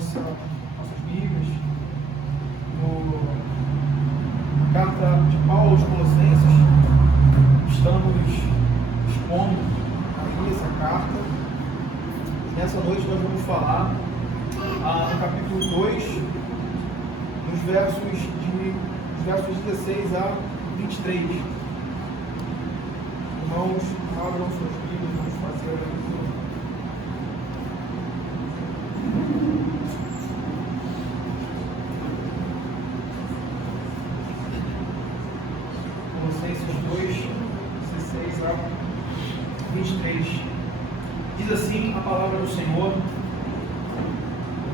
nossas Bíblias, na carta de Paulo aos Colossenses. Estamos expondo aí essa carta. Nessa noite nós vamos falar no capítulo 2, dos versos 16 a 23. Irmãos, abram suas Bíblias, vamos fazer a leitura. Colossenses 2, 16 a 23. Diz assim a palavra do Senhor.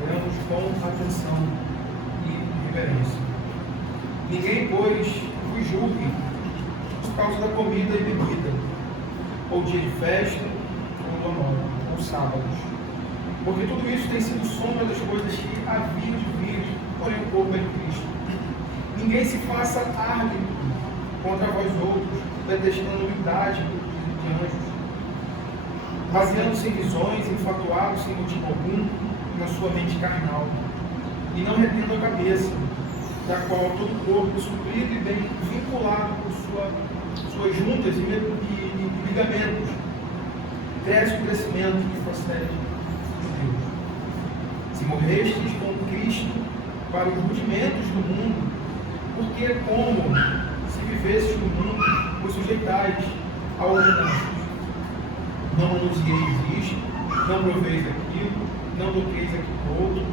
Oremos com atenção e reverência. Ninguém, pois, vos julgue por causa da comida e bebida, ou dia de festa, ou do amor, ou sábados. Porque tudo isso tem sido sombra das coisas que havia de vir, porém o corpo é de Cristo. Ninguém se faça árbitro contra vós outros, detestando a unidade de anjos, baseando-se em visões, infatuados sem motivo algum na sua mente carnal, e não retendo a cabeça, da qual todo o corpo, suprido e bem vinculado por suas juntas e ligamentos, cresce o crescimento que procede de Deus. Se morrestes com Cristo para os rudimentos do mundo, porque como se vivesses no mundo, vos sujeitais ao ordenamento. Não anuncieis isto, não proveis aquilo, não toqueis aquilo outro,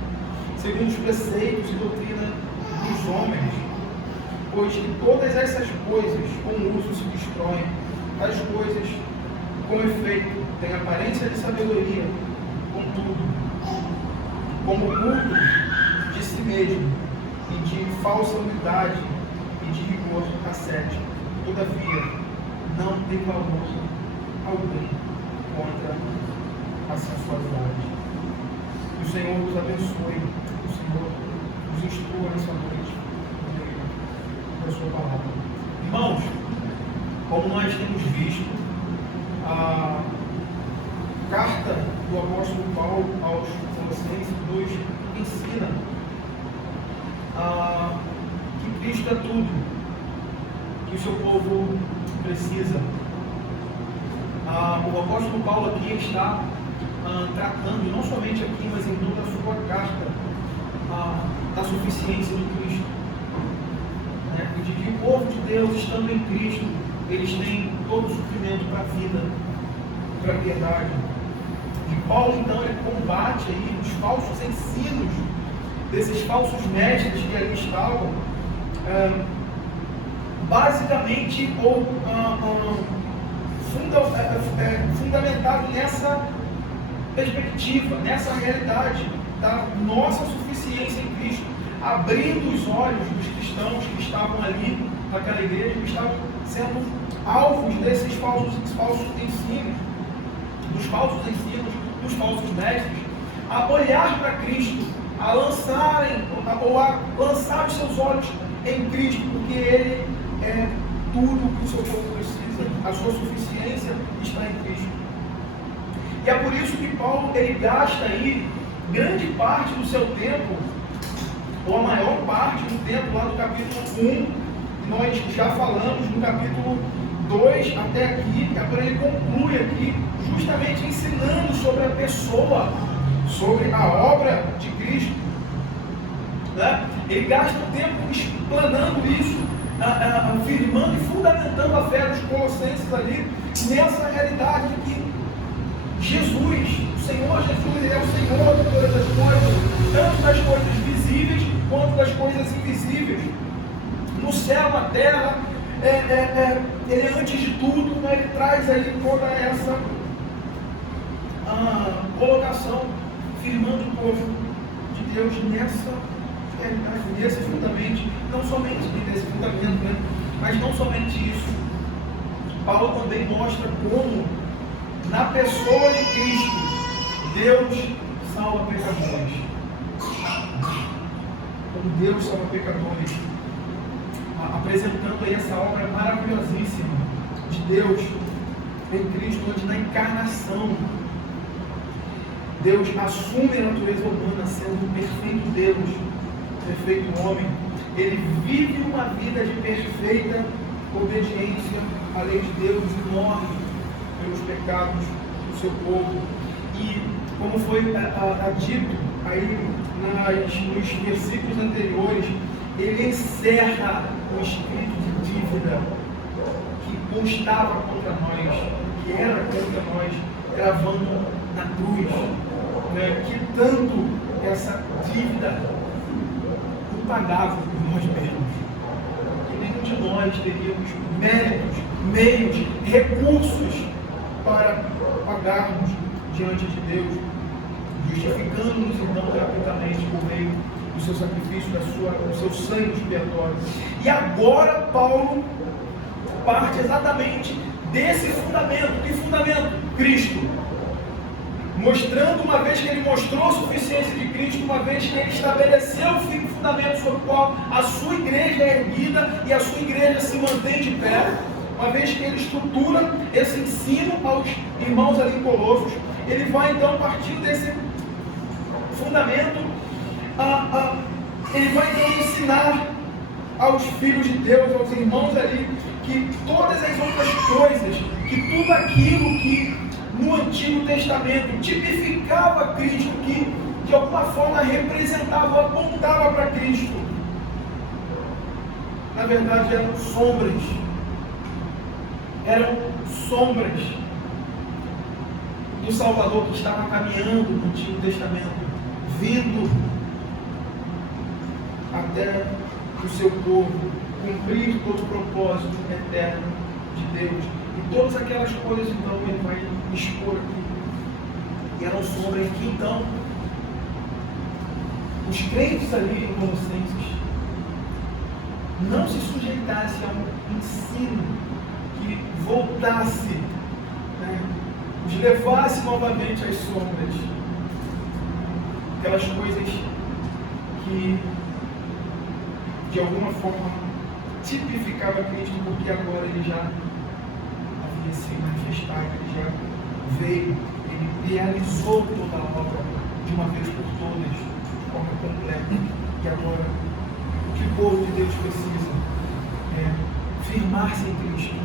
segundo os preceitos e doutrina dos homens, pois que todas essas coisas com uso se destroem, as coisas com efeito têm aparência de sabedoria, contudo, como culto de si mesmo, e de falsa humildade, e de rigor ascético, todavia não tem valor algum contra a sensualidade. Que o Senhor nos abençoe, que o Senhor nos instrua nessa noite, por meio da sua palavra. Irmãos, como nós temos visto, a carta do apóstolo Paulo aos Colossenses nos ensina que Cristo é tudo que o seu povo precisa. O apóstolo Paulo aqui está tratando, não somente aqui, mas em toda a sua carta, da suficiência de Cristo. E de que o povo de Deus, estando em Cristo, eles têm todo o suprimento para a vida, para a piedade. E Paulo, então, ele combate aí os falsos ensinos desses falsos mestres que ali estavam, basicamente, ou fundamentado nessa perspectiva, nessa realidade da nossa suficiência em Cristo, abrindo os olhos dos cristãos que estavam ali naquela igreja, que estavam sendo alvos desses falsos ensinos, dos falsos mestres, a olhar para Cristo, a lançar os seus olhos em Cristo, porque Ele é tudo que o seu povo precisa. A sua suficiência está em Cristo. E é por isso que Paulo ele gasta aí grande parte do seu tempo, ou a maior parte do tempo, lá no capítulo 1, nós já falamos no capítulo 2 até aqui, e agora ele conclui aqui, justamente ensinando sobre a pessoa, sobre a obra de Cristo. Ele gasta o tempo explanando isso, afirmando e fundamentando a fé dos colossenses ali, nessa realidade de que Jesus, o Senhor Jesus, Ele é o Senhor de todas as coisas, tanto das coisas visíveis quanto das coisas invisíveis, no céu, na terra. Ele é antes de tudo, ele traz aí toda essa colocação, firmando o povo de Deus nessa realidade, nesse fundamento, não somente nesse fundamento, mas não somente isso. Paulo também mostra como, na pessoa de Cristo, Deus salva pecadores. Como Deus salva pecadores, apresentando aí essa obra maravilhosíssima de Deus em Cristo, onde na encarnação Deus assume a natureza humana sendo perfeito. Deus, perfeito homem, ele vive uma vida de perfeita obediência à lei de Deus e morre pelos pecados do seu povo. E como foi dito aí nos versículos anteriores, ele encerra o espírito de dívida que constava contra nós, que era contra nós, gravando na cruz, né? Que tanto essa dívida impagável por nós mesmos, que nenhum de nós teríamos méritos, meios, recursos para pagarmos diante de Deus, justificando-nos então gratuitamente por meio do seu sacrifício, do seu sangue expiatório. E agora Paulo parte exatamente desse fundamento. Que fundamento? Cristo. Mostrando, uma vez que ele mostrou a suficiência de Cristo, uma vez que ele estabeleceu o fundamento sobre o qual a sua igreja é erguida e a sua igreja se mantém de pé, uma vez que ele estrutura esse ensino aos irmãos ali em Colossos, ele vai então, partindo desse fundamento, ele vai então ensinar aos filhos de Deus, aos irmãos ali, que todas as outras coisas, que tudo aquilo que no Antigo Testamento tipificava Cristo, que de alguma forma representava, apontava para Cristo, na verdade eram sombras do Salvador que estava caminhando no Antigo Testamento, vindo até o seu povo, cumprir todo o propósito eterno de Deus. E todas aquelas coisas, então, ele vai expor aqui. E eram sombras que, então, os crentes ali em Colossenses não se sujeitassem a um ensino que voltasse, né, os levasse novamente às sombras, aquelas coisas que de alguma forma tipificava Cristo, porque agora ele já havia se manifestado, ele já veio, ele realizou toda a obra de uma vez por todas, de forma completa. E agora o que o povo de Deus precisa é firmar-se em Cristo,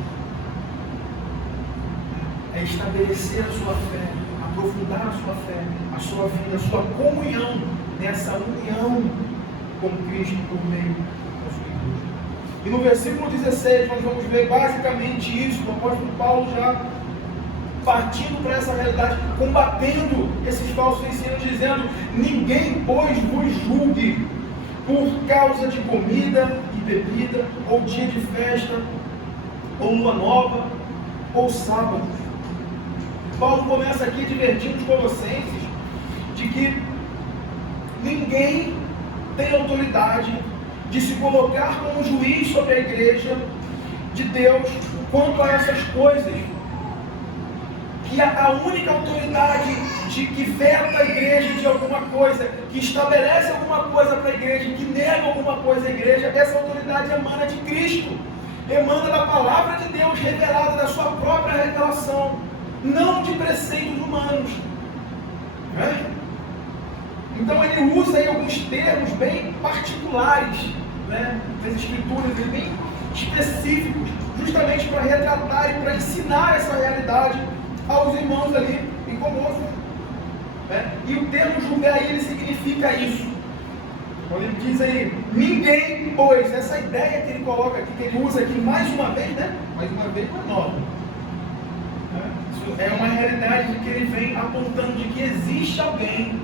é estabelecer a sua fé, aprofundar a sua fé, a sua vida, a sua comunhão, nessa união com Cristo por meio da sua igreja. E no versículo 16 nós vamos ver basicamente isso, o apóstolo Paulo já partindo para essa realidade, combatendo esses falsos ensinos, dizendo: ninguém, pois, vos julgue por causa de comida e bebida, ou dia de festa, ou lua nova, ou sábado. Paulo começa aqui divertindo os colossenses de que ninguém tem autoridade de se colocar como juiz sobre a igreja de Deus quanto a essas coisas, que a única autoridade que veta a igreja de alguma coisa, que estabelece alguma coisa para a igreja, que nega alguma coisa à igreja, essa autoridade emana de Cristo, emana da palavra de Deus revelada, da sua própria revelação, não de preceitos humanos, né? Então ele usa aí alguns termos bem particulares, né, das escrituras, bem específicos, justamente para retratar e para ensinar essa realidade aos irmãos ali em Colossos, né? E o termo julgar ele significa isso. Quando ele diz aí, ninguém, pois, essa ideia que ele coloca aqui, que ele usa aqui mais uma vez, né? Mais uma vez não é nova. Isso é uma realidade de que ele vem apontando de que existe alguém,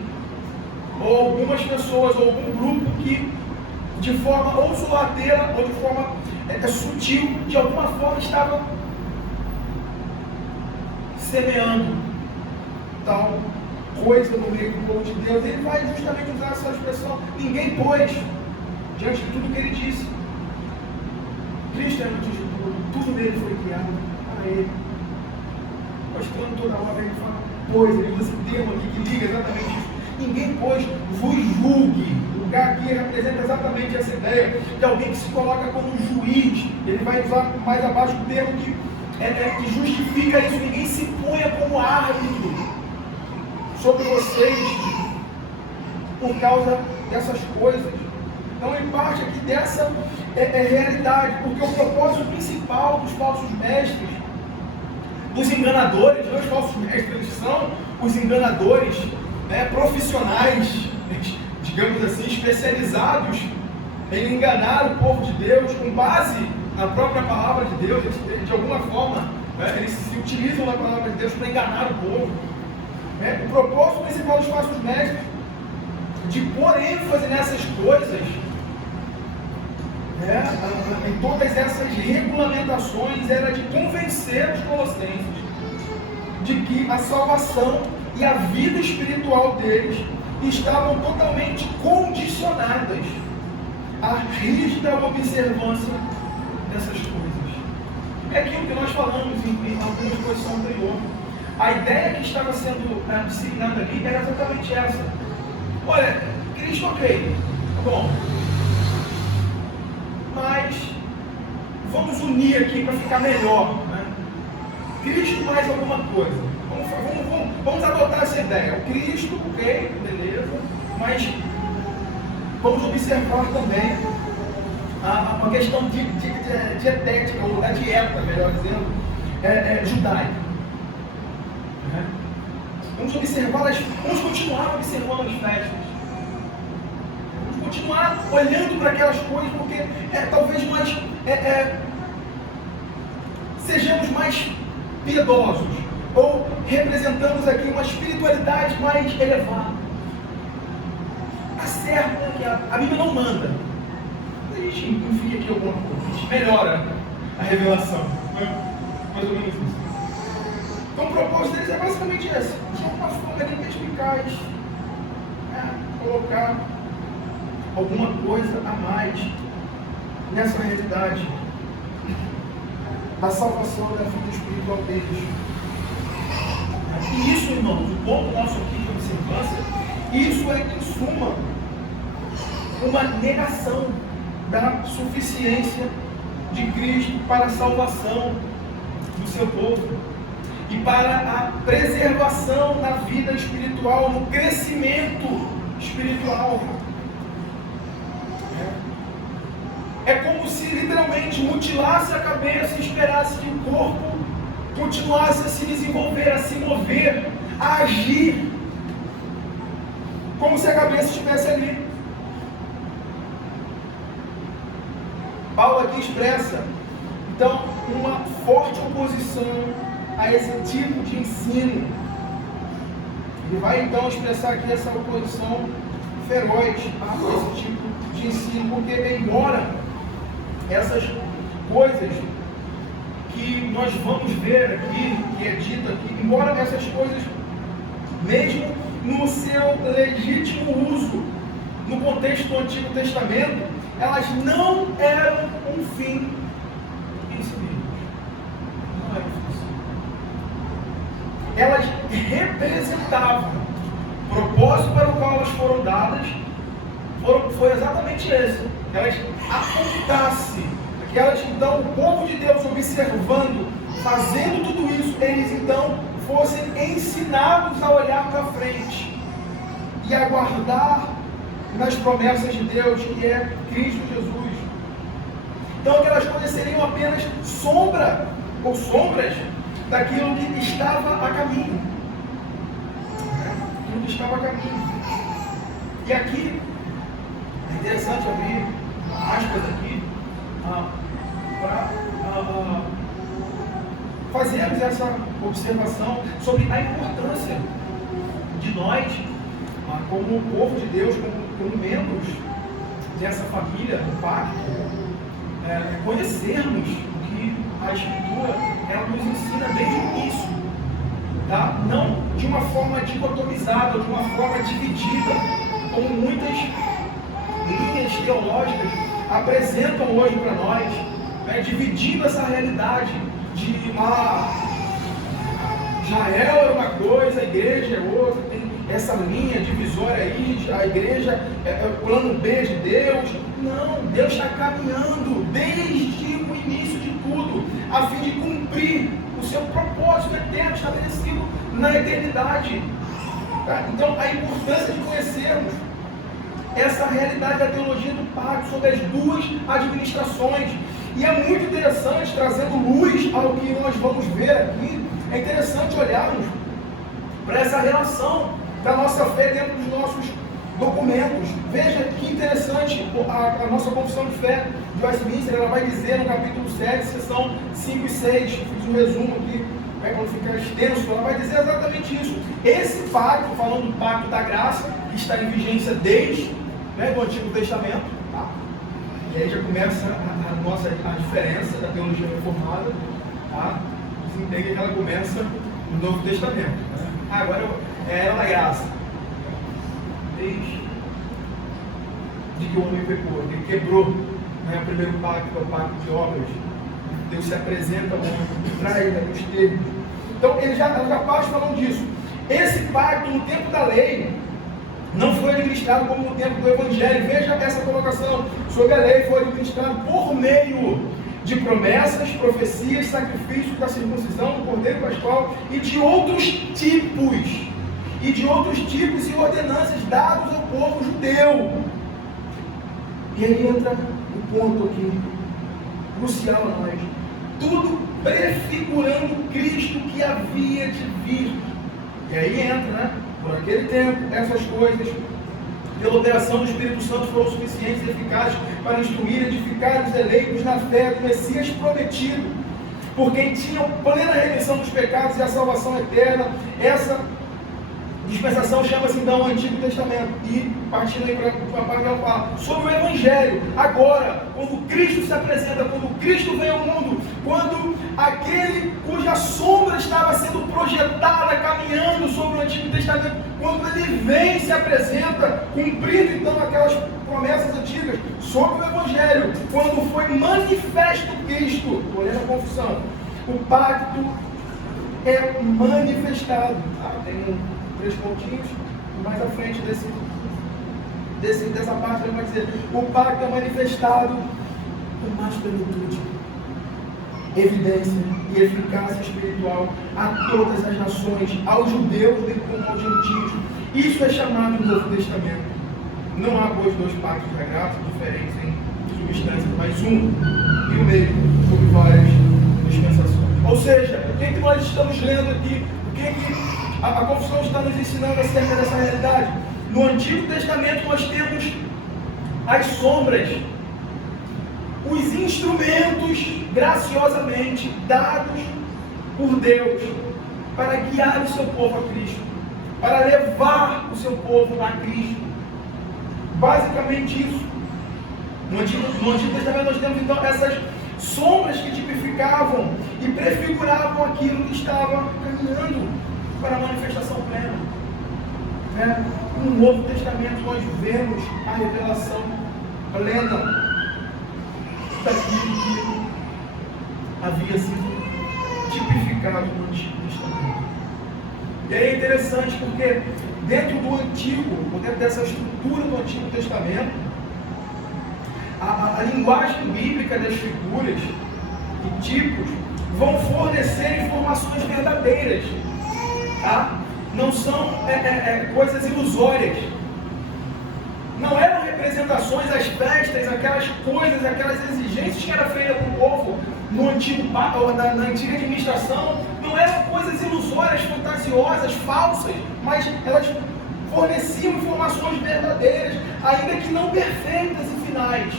ou algumas pessoas, ou algum grupo que de forma ou sorrateira, ou de forma sutil, de alguma forma estava semeando tal coisa no meio do povo de Deus. Ele vai justamente usar essa expressão, ninguém pôs, diante de tudo que ele disse. Cristo é antes de tudo nele foi criado para ele. Mostrando toda a obra, ele fala, pois, ele usa esse termo aqui que liga exatamente isso. Ninguém, pois, vos julgue. O lugar aqui representa exatamente essa ideia de alguém que se coloca como juiz. Ele vai usar mais abaixo o termo que justifica isso. Ninguém se ponha como árbitro sobre vocês. por causa dessas coisas. Então ele parte aqui dessa realidade, porque o propósito principal dos falsos mestres, dos enganadores, os falsos mestres são os enganadores, né, profissionais, digamos assim, especializados em enganar o povo de Deus com base na própria palavra de Deus. De alguma forma, né, eles se utilizam da palavra de Deus para enganar o povo. O propósito principal dos falsos mestres, de pôr ênfase nessas coisas, em todas essas regulamentações, era de convencer os colossenses de que a salvação e a vida espiritual deles estavam totalmente condicionadas à rígida observância dessas coisas. É aquilo que nós falamos em alguma exposição anterior. A ideia que estava sendo disseminada ali era exatamente essa. Olha, Cristo, ok, bom, mas vamos unir aqui para ficar melhor, né? Cristo mais alguma coisa. Vamos adotar essa ideia. O Cristo, ok, beleza, mas vamos observar também uma questão de dietética, ou da dieta, melhor dizendo, judaica. Vamos observar, vamos continuar observando as festas. Vamos continuar olhando para aquelas coisas, porque talvez nós sejamos mais piedosos, ou representamos aqui uma espiritualidade mais elevada. Está certo, né, que a Bíblia não manda. A gente enfia aqui alguma coisa, a gente melhora a revelação. Mais ou menos isso. Então o propósito deles é basicamente esse. De uma forma de eficaz, colocar alguma coisa a mais nessa realidade da salvação da vida espiritual deles. E isso, irmãos, o ponto nosso aqui de observância, isso é, em suma, uma negação da suficiência de Cristo para a salvação do seu povo e para a preservação da vida espiritual, no crescimento espiritual. É como se literalmente mutilasse a cabeça e esperasse que o corpo continuasse a se desenvolver, a se mover, a agir, como se a cabeça estivesse ali. Paulo aqui expressa, então, uma forte oposição a esse tipo de ensino. Ele vai então expressar aqui essa oposição feroz a esse tipo de ensino, porque embora essas coisas que nós vamos ver aqui, que é dito aqui, embora essas coisas, mesmo no seu legítimo uso, no contexto do Antigo Testamento, elas não eram um fim em si mesmas. Não eram um fim. Elas representavam o propósito para o qual elas foram dadas, foi exatamente esse. Que elas apontassem, que elas então, o povo de Deus observando, fazendo tudo isso, eles então fossem ensinados a olhar para frente e a guardar nas promessas de Deus, que é Cristo Jesus. Então aquelas coisas seriam apenas sombra ou sombras daquilo que estava a caminho. Aquilo que estava a caminho. E aqui é interessante abrir aspas aqui para fazermos essa observação sobre a importância de nós, como povo de Deus, como membros dessa família, do pacto, conhecermos o que a Escritura ela nos ensina desde o início, tá? Não de uma forma dicotomizada, de uma forma dividida, como muitas linhas teológicas apresentam hoje para nós, né? Dividindo essa realidade de Israel é uma coisa, a igreja é outra, tem essa linha divisória aí, a igreja é o plano B de Deus. Não, Deus está caminhando desde o início de tudo, a fim de cumprir o seu propósito eterno estabelecido na eternidade. Tá? Então, a importância de conhecermos essa realidade da teologia do pacto, sobre as duas administrações. E é muito interessante, trazendo luz ao que nós vamos ver aqui, é interessante olharmos para essa relação da nossa fé dentro dos nossos documentos. Veja que interessante, a nossa confissão de fé de Westminster, ela vai dizer no capítulo 7, seção 5 e 6, fiz um resumo aqui, quando ficar extenso, ela vai dizer exatamente isso. Esse pacto, falando do pacto da graça, que está em vigência desde do Antigo Testamento, tá? E aí já começa a diferença da teologia reformada, tá? Você entende que ela começa no Novo Testamento, né? Agora é a era da graça. Desde que o homem pecou, ele quebrou, né, o primeiro pacto, é o pacto de obras. Deus se apresenta ao homem, traz os termos. Então ela já parte falando disso. Esse pacto no tempo da lei não foi administrado como no tempo do Evangelho. Veja essa colocação sobre a lei, foi administrado por meio de promessas, profecias, sacrifícios da circuncisão, do cordeiro pascual e de outros tipos. E ordenanças dados ao povo judeu. E aí entra o ponto aqui, crucial a nós. Tudo prefigurando Cristo que havia de vir. E aí entra, né? Por aquele tempo, essas coisas, pela operação do Espírito Santo, foram suficientes e eficazes para instruir e edificar os eleitos na fé do Messias prometido, por quem tinham plena remissão dos pecados e a salvação eterna. Essa dispensação chama-se então o Antigo Testamento. E partindo aí para a parte que ela fala sobre o Evangelho. Agora, quando Cristo se apresenta, quando Cristo vem ao mundo, quando aquele cuja sombra estava sendo projetada, caminhando sobre o Antigo Testamento, quando ele vem e se apresenta, cumprindo então aquelas promessas antigas sobre o Evangelho, quando foi manifesto Cristo, olhando a confissão, o pacto é manifestado. Tem 3 pontinhos, mais à frente dessa parte ele vai dizer: o pacto é manifestado com mais plenitude, evidência e eficácia espiritual a todas as nações, aos judeus bem como aos gentios. Isso é chamado no Novo Testamento. Não há, pois, 2 pactos da graça diferentes em substância, mas um e o mesmo, sobre várias dispensações. Ou seja, o que nós estamos lendo aqui? O que a confissão está nos ensinando acerca dessa realidade? No Antigo Testamento nós temos as sombras, os instrumentos graciosamente dados por Deus para guiar o seu povo a Cristo, para levar o seu povo a Cristo. Basicamente isso. No Antigo Testamento nós temos então essas sombras que tipificavam e prefiguravam aquilo que estava caminhando para a manifestação plena. No Novo Testamento nós vemos a revelação plena daquilo que havia sido tipificado no Antigo Testamento. E aí é interessante porque dentro dessa estrutura do Antigo Testamento, a linguagem bíblica das figuras e tipos vão fornecer informações verdadeiras, tá? Não são coisas ilusórias. Não eram representações, as festas, aquelas coisas, aquelas exigências que eram feitas para o povo no antigo pacto, na antiga administração. Não eram coisas ilusórias, fantasiosas, falsas, mas elas forneciam informações verdadeiras, ainda que não perfeitas e finais,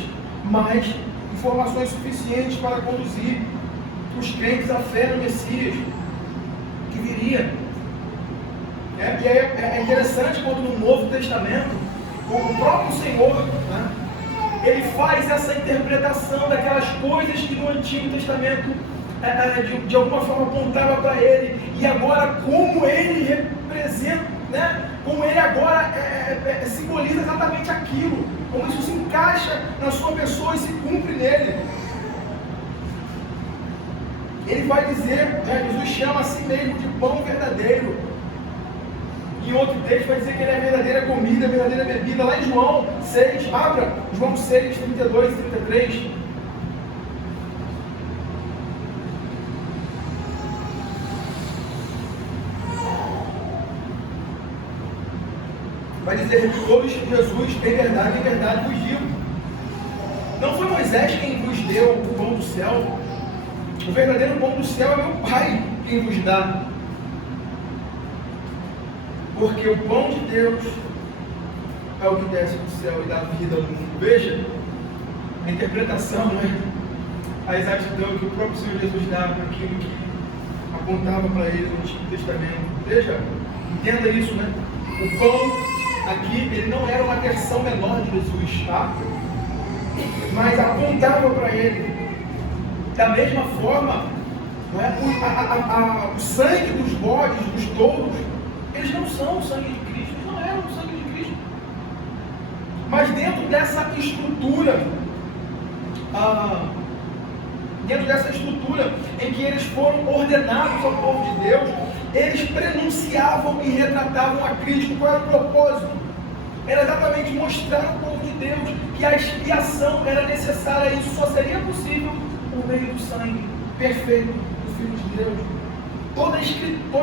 mas informações suficientes para conduzir os crentes à fé no Messias que viria. E é interessante quando no Novo Testamento o próprio Senhor, né, ele faz essa interpretação daquelas coisas que no Antigo Testamento de alguma forma apontava para ele, e agora como ele representa, né, como ele agora simboliza exatamente aquilo, como isso se encaixa na sua pessoa e se cumpre nele. Ele vai dizer, né, Jesus chama a si mesmo de pão verdadeiro. Em outro texto vai dizer que ele é a verdadeira comida, a verdadeira bebida. Lá em João 6, abra João 6, 32 e 33. Vai vai dizer: replicou-lhes Jesus, em verdade vos digo. Não foi Moisés quem vos deu o pão do céu. O verdadeiro pão do céu é meu Pai quem vos dá. Porque o pão de Deus é o que desce do céu e dá vida ao mundo. Veja a interpretação, né? A exatidão que o próprio Senhor Jesus dava para aquilo que apontava para ele no Antigo Testamento. Veja, entenda isso, né? O pão aqui, ele não era uma versão menor de Jesus, tá? Mas apontava para ele. Da mesma forma, né, o sangue dos bodes, dos touros, eles não são o sangue de Cristo, eles não eram o sangue de Cristo. Mas dentro dessa estrutura, em que eles foram ordenados ao povo de Deus, eles prenunciavam e retratavam a Cristo. Qual era o propósito? Era exatamente mostrar ao povo de Deus que a expiação era necessária, e isso só seria possível por meio do sangue perfeito do Filho de Deus. Toda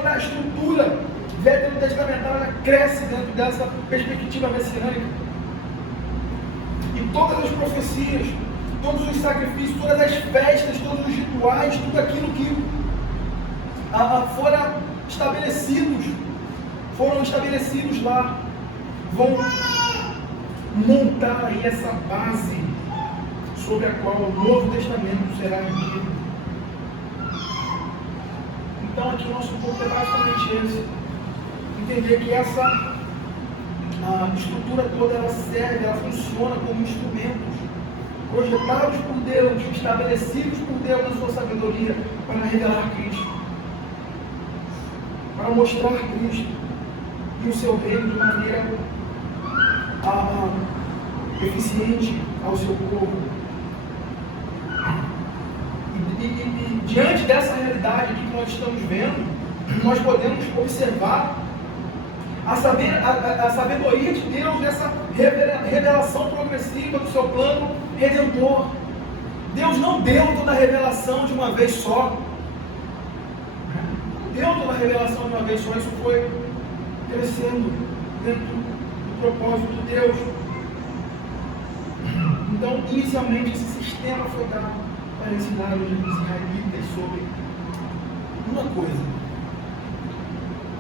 a estrutura veterotestamentária cresce dentro dessa perspectiva messiânica. E todas as profecias, todos os sacrifícios, todas as festas, todos os rituais, tudo aquilo que foram estabelecidos lá, vão montar aí essa base sobre a qual o Novo Testamento será erguido. Então aqui o nosso ponto é basicamente esse: entender que essa estrutura toda, ela serve, ela funciona como instrumentos projetados por Deus, estabelecidos por Deus na sua sabedoria, para revelar Cristo, para mostrar Cristo e o seu reino de maneira eficiente ao seu povo. E diante dessa realidade que nós estamos vendo, nós podemos observar a sabedoria de Deus nessa revelação progressiva do seu plano redentor. Deus não deu toda a revelação de uma vez só. Não deu toda a revelação de uma vez só. Isso foi crescendo dentro do propósito de Deus. Então, inicialmente, esse sistema foi dado para ensinar os israelitas sobre uma coisa.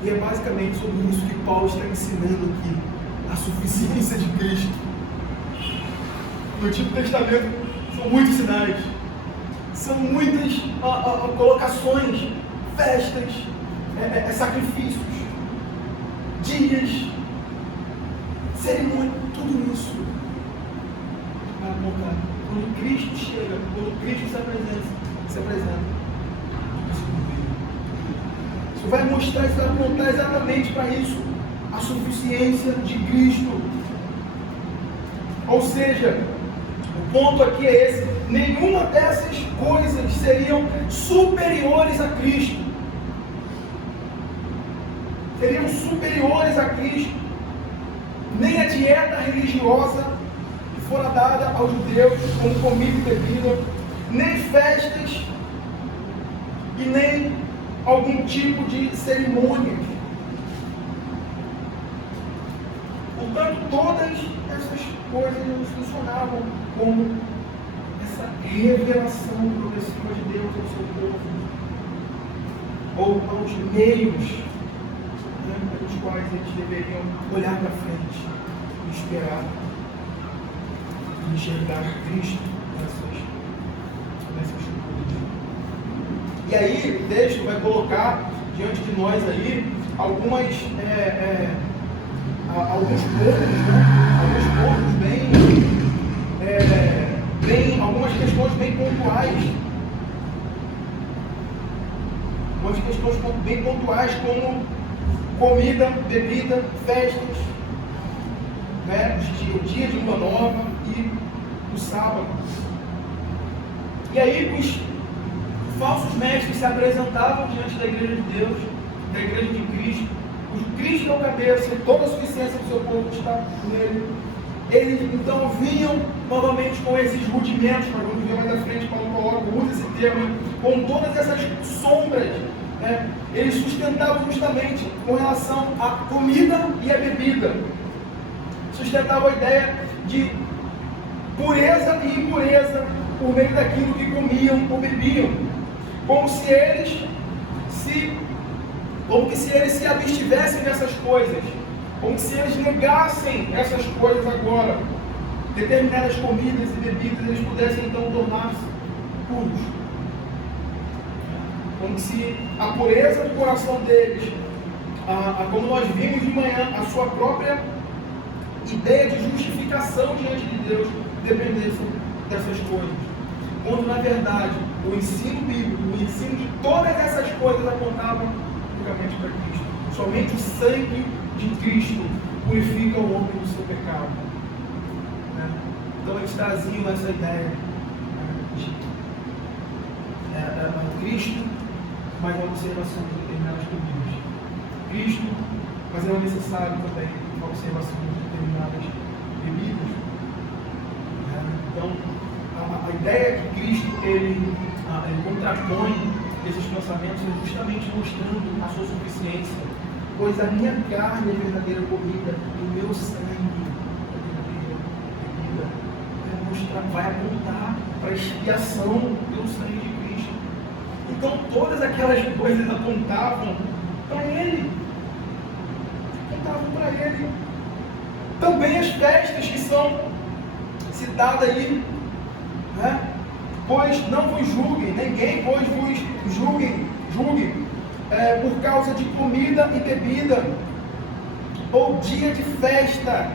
E é basicamente sobre isso que Paulo está ensinando aqui: a suficiência de Cristo. No Antigo Testamento são muitos sinais, são muitas colocações, festas, sacrifícios, dias, cerimônia, tudo isso para apontar. Quando Cristo chega, quando Cristo se apresenta, isso vai mostrar, isso vai apontar exatamente para isso: a suficiência de Cristo. Ou seja, o ponto aqui é esse: nenhuma dessas coisas seriam superiores a Cristo. Seriam superiores a Cristo. Nem a dieta religiosa que fora dada aos judeus como comida e bebida, nem festas e nem algum tipo de cerimônia. Portanto, todas essas coisas não funcionavam como essa revelação progressiva de Deus ao seu povo, ou aos meios, né, pelos quais eles deveriam olhar para frente e esperar e enxergar Cristo nessas coisas. E aí o texto vai colocar diante de nós aí alguns pontos, né? Algumas questões bem pontuais. Algumas questões bem pontuais, como comida, bebida, festas, né? O dia de lua nova e o sábado. E aí os falsos mestres se apresentavam diante da igreja de Deus, da igreja de Cristo. O Cristo é o cabeça, toda a suficiência do seu povo está nele. Eles então vinham novamente com esses rudimentos, para quando vier mais à frente, Paulo coloca, usa esse termo, com todas essas sombras, né? Eles sustentavam justamente com relação à comida e à bebida. sustentavam a ideia de pureza e impureza por meio daquilo que comiam ou bebiam, como se eles se abstivessem dessas coisas, como se eles negassem essas coisas agora. Determinadas comidas e bebidas eles pudessem então tornar-se puros. Como se a pureza do coração deles, como nós vimos de manhã, a sua própria ideia de justificação diante de Deus dependesse dessas coisas. Quando na verdade o ensino bíblico, o ensino de todas essas coisas apontavam unicamente para Cristo. Somente o sangue de Cristo purifica o homem do seu pecado. Então eles traziam essa ideia de Cristo, mas a observação de determinadas comidas. Cristo, mas era necessário também a observação de determinadas bebidas. Então, a ideia que Cristo ele contrapõe esses pensamentos é justamente mostrando a sua suficiência, pois a minha carne é verdadeira comida e o meu sangue é verdadeira bebida. Vai apontar para a expiação pelo sangue de Cristo. Então todas aquelas coisas apontavam para Ele. Apontavam para Ele. Também as festas que são citadas aí, né? Pois não vos julguem, ninguém pois vos julgue por causa de comida e bebida, ou dia de festa.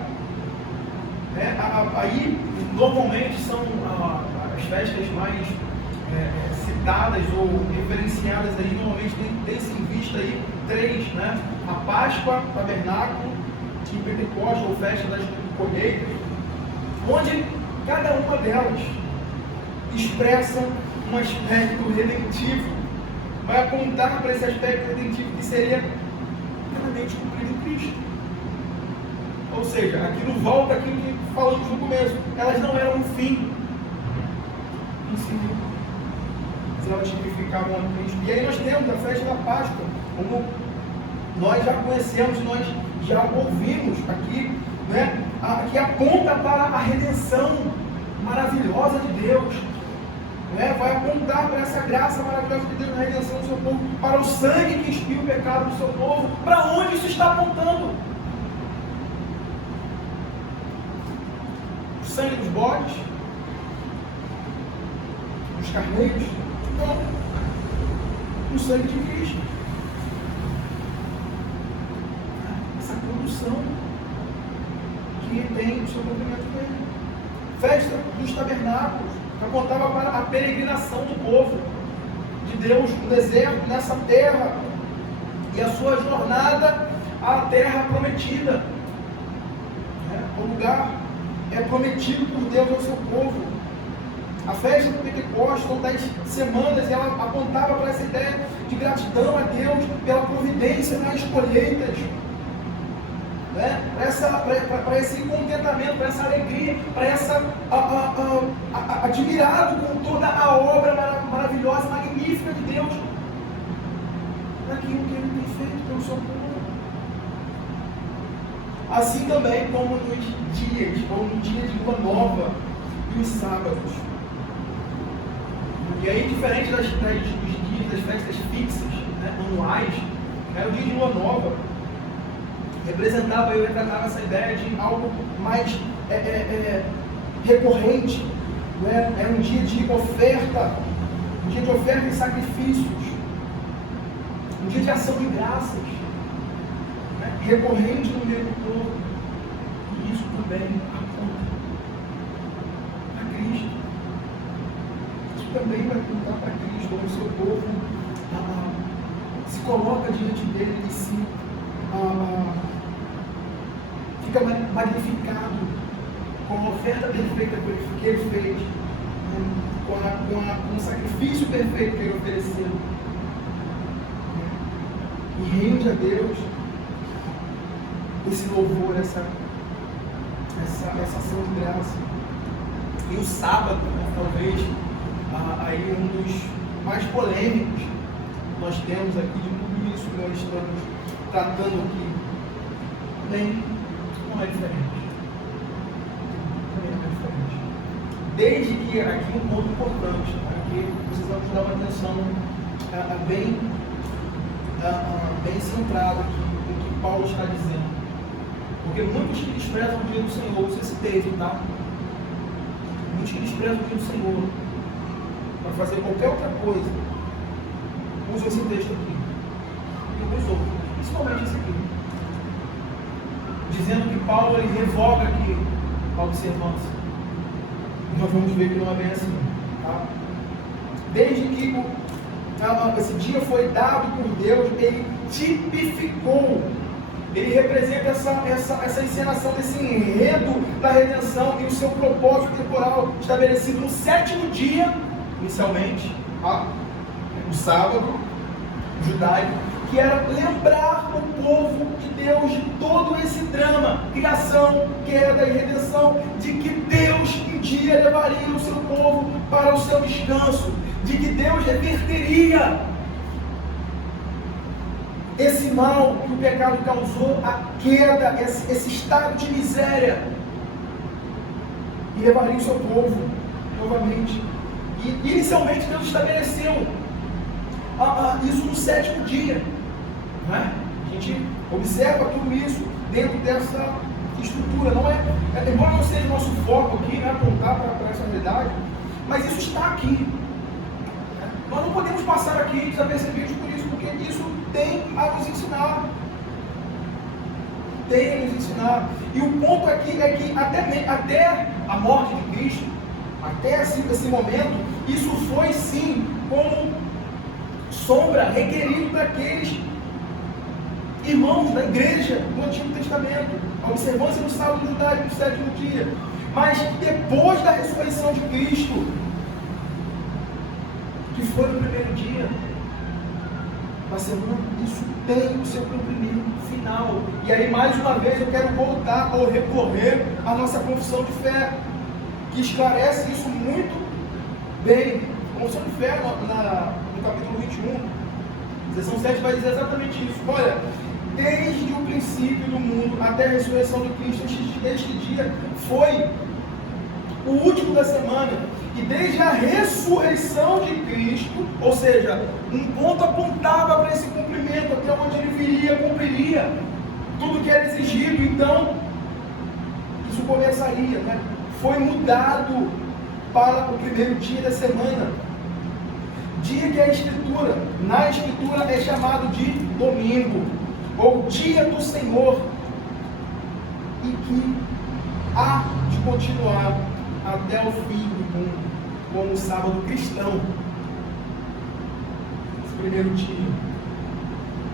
Aí normalmente são as festas mais citadas ou referenciadas aí, normalmente tem-se em vista aí 3, né? A Páscoa, Tabernáculo e Pentecostes, ou festa das colheitas, onde cada uma delas expressa um aspecto redentivo, vai apontar para esse aspecto redentivo que seria plenamente cumprido em Cristo. Ou seja, aquilo volta àquilo que falamos no começo, elas não eram um fim em si, mas elas tipificavam a Cristo. E aí nós temos a festa da Páscoa, como nós já conhecemos, nós já ouvimos aqui, né, que aponta para a redenção maravilhosa de Deus, né, vai apontar para essa graça maravilhosa de Deus na redenção do seu povo, para o sangue que expia o pecado do seu povo. Para onde isso está apontando? O sangue dos bodes, dos carneiros? Não, o sangue de Cristo. Essa condução que tem o seu cumprimento dele. Festa dos tabernáculos, que apontava para a peregrinação do povo de Deus no deserto, nessa terra, e a sua jornada à terra prometida. O lugar é prometido por Deus ao seu povo. A festa do Pentecostes, são 10 semanas, e ela apontava para essa ideia de gratidão a Deus pela providência nas colheitas, para esse contentamento, para essa alegria, para essa admirado com toda a obra maravilhosa, magnífica de Deus, naquilo que Ele tem feito pelo seu povo. Assim também como nos dias, ou no dia de lua nova e os sábados. E aí, diferente dos dias das festas fixas, né, anuais, o dia de lua nova representava e retratava essa ideia de algo mais recorrente, né? É um dia de oferta, e sacrifícios, um dia de ação de graças, né? Recorrente no meio do povo. E isso também aponta para Cristo. Isso também vai apontar para Cristo, onde o seu povo se coloca diante dele e se fica magnificado com a oferta perfeita que ele fez, né? com o sacrifício perfeito que ele ofereceu, e rende a Deus esse louvor, essa ação de graça. E o sábado, né, talvez aí um dos mais polêmicos que nós temos aqui de tudo isso que nós estamos tratando aqui, também não é diferente. Desde que aqui um ponto importante, aqui precisamos dar uma atenção bem centrada aqui no que Paulo está dizendo. Porque muitos que desprezam o dia do Senhor, usa esse texto, tá? Muitos que desprezam o dia do Senhor para fazer qualquer outra coisa, usam esse texto aqui. E alguns outros, principalmente esse aqui. Dizendo que Paulo ele revoga aqui a observância. Nós vamos ver que não é bem assim. Tá? Desde que esse dia foi dado por Deus, ele tipificou, ele representa essa encenação desse enredo da redenção e o seu propósito temporal estabelecido no sétimo dia, inicialmente, tá? O sábado judaico, que era lembrar o povo de Deus de todo esse drama, criação, queda e redenção, de que Deus um dia levaria o seu povo para o seu descanso, de que Deus reverteria esse mal que o pecado causou, a queda, esse estado de miséria, e levaria o seu povo novamente. E inicialmente Deus estabeleceu isso no sétimo dia. Não é? A gente observa tudo isso dentro dessa estrutura. Não embora não seja o nosso foco aqui, né, apontar para essa realidade, mas isso está aqui. Nós não podemos passar aqui desapercebidos por isso, porque isso tem a nos ensinar. Tem a nos ensinar. E o ponto aqui é que até a morte de Cristo, até esse momento, isso foi sim como sombra requerido daqueles irmãos da igreja no Antigo Testamento, a observância do sábado judaico do sétimo dia. Mas depois da ressurreição de Cristo, que foi no primeiro dia da semana, isso tem o seu cumprimento final. E aí, mais uma vez, eu quero voltar ou recorrer à nossa confissão de fé, que esclarece isso muito bem. A confissão de fé, no capítulo 21, seção 7, vai dizer exatamente isso. Olha, desde o princípio do mundo até a ressurreição de Cristo, este dia foi o último da semana. E desde a ressurreição de Cristo, ou seja, um ponto apontava para esse cumprimento, até onde ele viria, cumpriria tudo que era exigido. Então, isso começaria, né? Foi mudado para o primeiro dia da semana. Dia que na Escritura é chamado de domingo, ou dia do Senhor, e que há de continuar até o fim do mundo, como o sábado cristão, esse primeiro dia.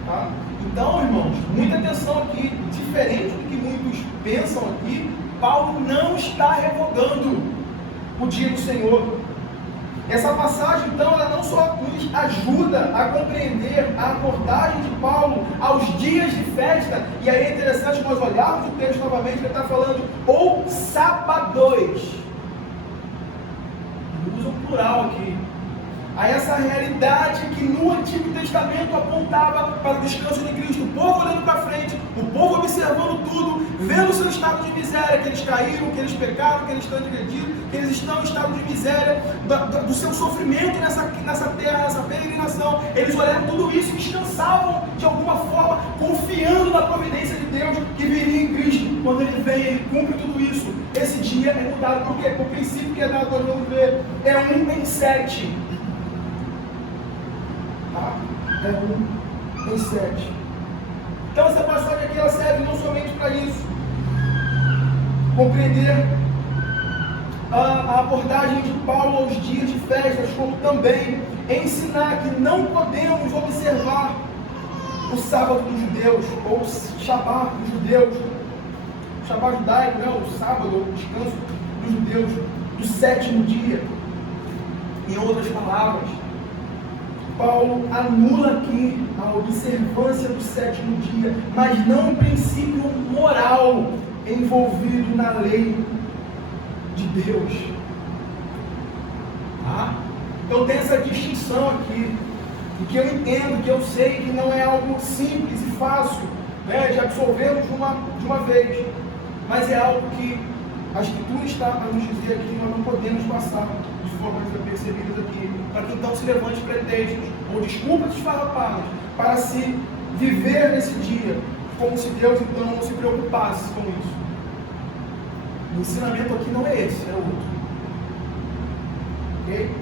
Tá? Então, irmãos, muita atenção aqui. Diferente do que muitos pensam aqui, Paulo não está revogando o dia do Senhor. Essa passagem, então, ela não só nos ajuda a compreender a abordagem de Paulo aos dias de festa, e aí é interessante nós olharmos o texto novamente, ele está falando, ou sábados, ele usa o plural aqui, a essa realidade que no Antigo Testamento apontava para o descanso de Cristo, o povo olhando para frente, o povo observando tudo, vendo o seu estado de miséria, que eles caíram, que eles pecaram, que eles estão divididos, que eles estão em estado de miséria, do seu sofrimento nessa terra, nessa peregrinação. Eles olharam tudo isso e descansavam de alguma forma, confiando na providência de Deus que viria em Cristo. Quando ele vem, ele cumpre tudo isso. Esse dia é mudado, por quê? O princípio que é dado, nós vamos ver, é 1 em 7. É 1 em 7. Então essa passagem aqui ela serve não somente para isso, compreender a abordagem de Paulo aos dias de festas, como também ensinar que não podemos observar o sábado dos judeus, ou o Shabá dos judeus, o Shabá judaico, né? O sábado, ou o descanso dos judeus, do sétimo dia. Em outras palavras, Paulo anula aqui a observância do sétimo dia, mas não o princípio moral envolvido na lei de Deus. Então tem essa distinção aqui, e que eu entendo, que eu sei que não é algo simples e fácil, né, de absorvermos de uma vez, mas é algo que A Escritura está a nos dizer aqui que nós não podemos passar de forma desapercebidas aqui, para que então se levante pretextos ou desculpas esfarrapadas para se viver nesse dia, como se Deus então não se preocupasse com isso. O ensinamento aqui não é esse, é outro. Ok?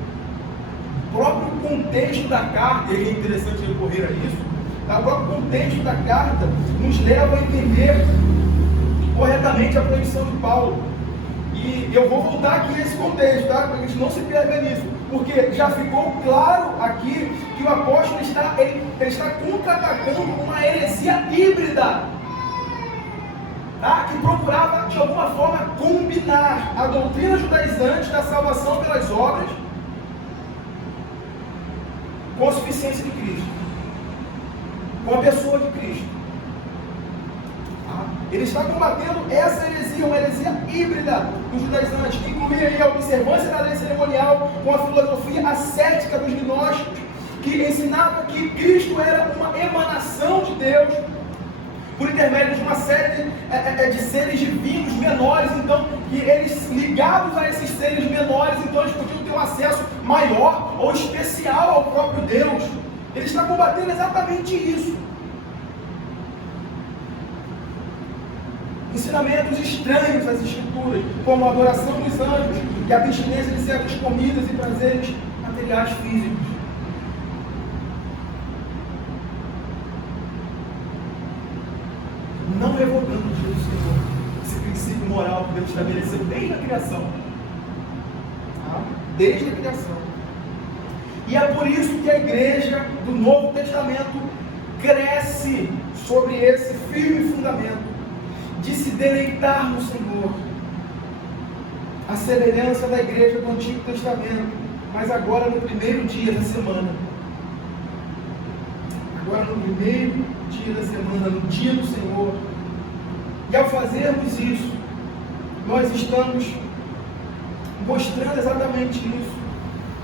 O próprio contexto da carta, e é interessante recorrer a isso, o próprio contexto da carta nos leva a entender corretamente a proibição de Paulo. E eu vou voltar aqui nesse contexto, tá? Para que a gente não se perca nisso, porque já ficou claro aqui que o apóstolo está contra-atacando uma heresia híbrida, tá? Que procurava de alguma forma combinar a doutrina judaizante da salvação pelas obras com a suficiência de Cristo, com a pessoa de Cristo. Ele está combatendo essa heresia, uma heresia híbrida dos judaizantes, que incluía aí a observância da lei cerimonial com a filosofia ascética dos gnósticos, que ensinava que Cristo era uma emanação de Deus, por intermédio de uma série de seres divinos menores, então, que eles, ligados a esses seres menores, então eles podiam ter um acesso maior ou especial ao próprio Deus. Ele está combatendo exatamente isso. Ensinamentos estranhos às Escrituras, como a adoração dos anjos e a abstinência de certas comidas e prazeres materiais físicos. Não revogando o dia do Senhor, esse princípio moral que Deus estabeleceu desde a criação. Desde a criação. E é por isso que a igreja do Novo Testamento cresce sobre esse firme fundamento de se deleitar no Senhor, a semelhança da igreja do Antigo Testamento, mas agora no primeiro dia da semana. Agora no primeiro dia da semana, no dia do Senhor. E ao fazermos isso, nós estamos mostrando exatamente isso,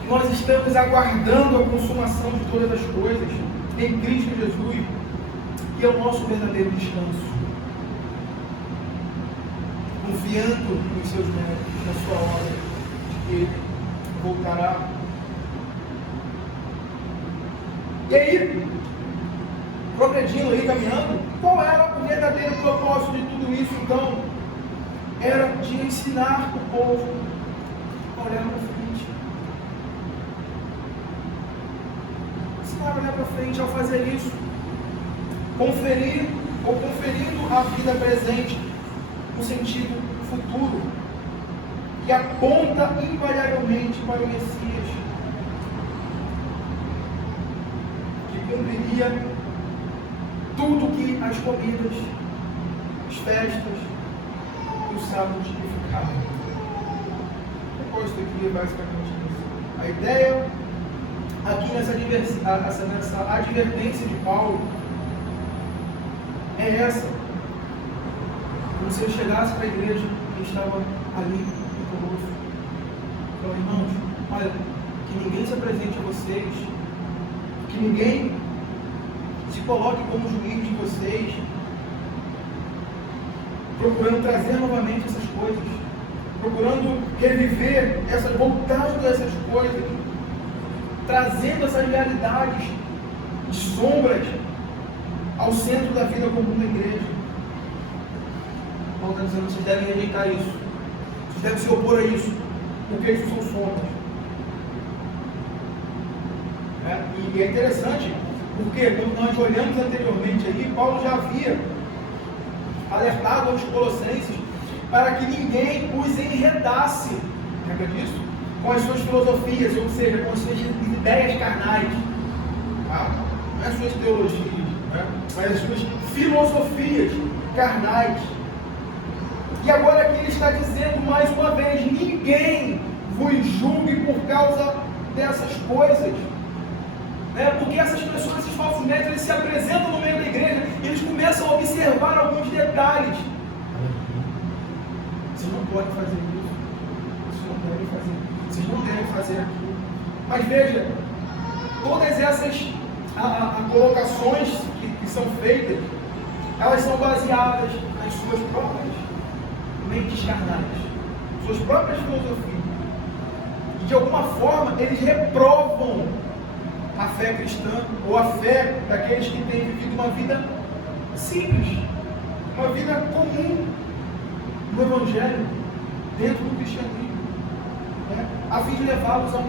que nós estamos aguardando a consumação de todas as coisas em Cristo Jesus, que é o nosso verdadeiro descanso. Confiando nos seus méritos, na sua obra, de que Ele voltará. E aí, progredindo aí, caminhando, qual era o verdadeiro propósito de tudo isso? Então, era de ensinar o povo a olhar para frente. Ensinar a olhar para frente. Ao fazer isso, conferindo a vida presente um sentido futuro, que aponta invariavelmente para o Messias, que cumpriria tudo que as comidas, as festas e o sábado tipificavam. O propósito aqui é basicamente isso. A ideia aqui nessa advertência de Paulo é essa. Como se eu chegasse para a igreja que estava ali conosco. Então, irmãos, olha, que ninguém se apresente a vocês, que ninguém se coloque como juiz de vocês, procurando trazer novamente essas coisas, procurando reviver voltando essas coisas, trazendo essas realidades de sombras ao centro da vida comum da igreja. Paulo está dizendo, vocês devem rejeitar isso, vocês devem se opor a isso, porque isso são sombras. E é interessante, porque quando nós olhamos anteriormente ali, Paulo já havia alertado aos colossenses para que ninguém os enredasse, lembra disso? Com as suas filosofias, ou seja, com as suas ideias carnais, não as suas teologias, mas as suas filosofias carnais. E agora aqui ele está dizendo mais uma vez, ninguém vos julgue por causa dessas coisas. Porque essas pessoas, esses falsos mestres, eles se apresentam no meio da igreja e eles começam a observar alguns detalhes. Vocês não podem fazer isso, vocês não devem fazer aquilo. Mas veja, todas essas colocações que são feitas, elas são baseadas nas suas próprias mentes carnais. suas próprias filosofias. E de alguma forma eles reprovam a fé cristã ou a fé daqueles que têm vivido uma vida simples, uma vida comum no Evangelho, dentro do cristianismo, né? A fim de levá-los ao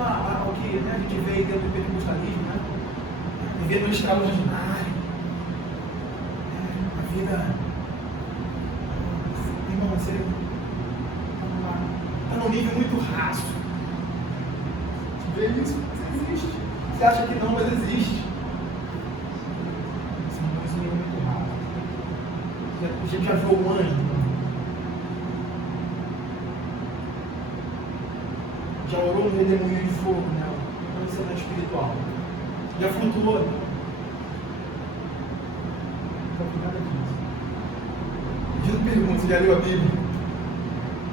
que, né, a gente vê dentro do pentecostalismo, né? Viver no extraordinário, a vida, irmão, você está num nível muito raso. Você vê isso? Existe. Você acha que não, mas existe. Esse nível muito raso. A gente já viu um anjo? Já orou no redemoinho de fogo, né? Não ser mais espiritual. Já flutuou. Não tem nada disso. Jesus pergunta: você já leu a Bíblia?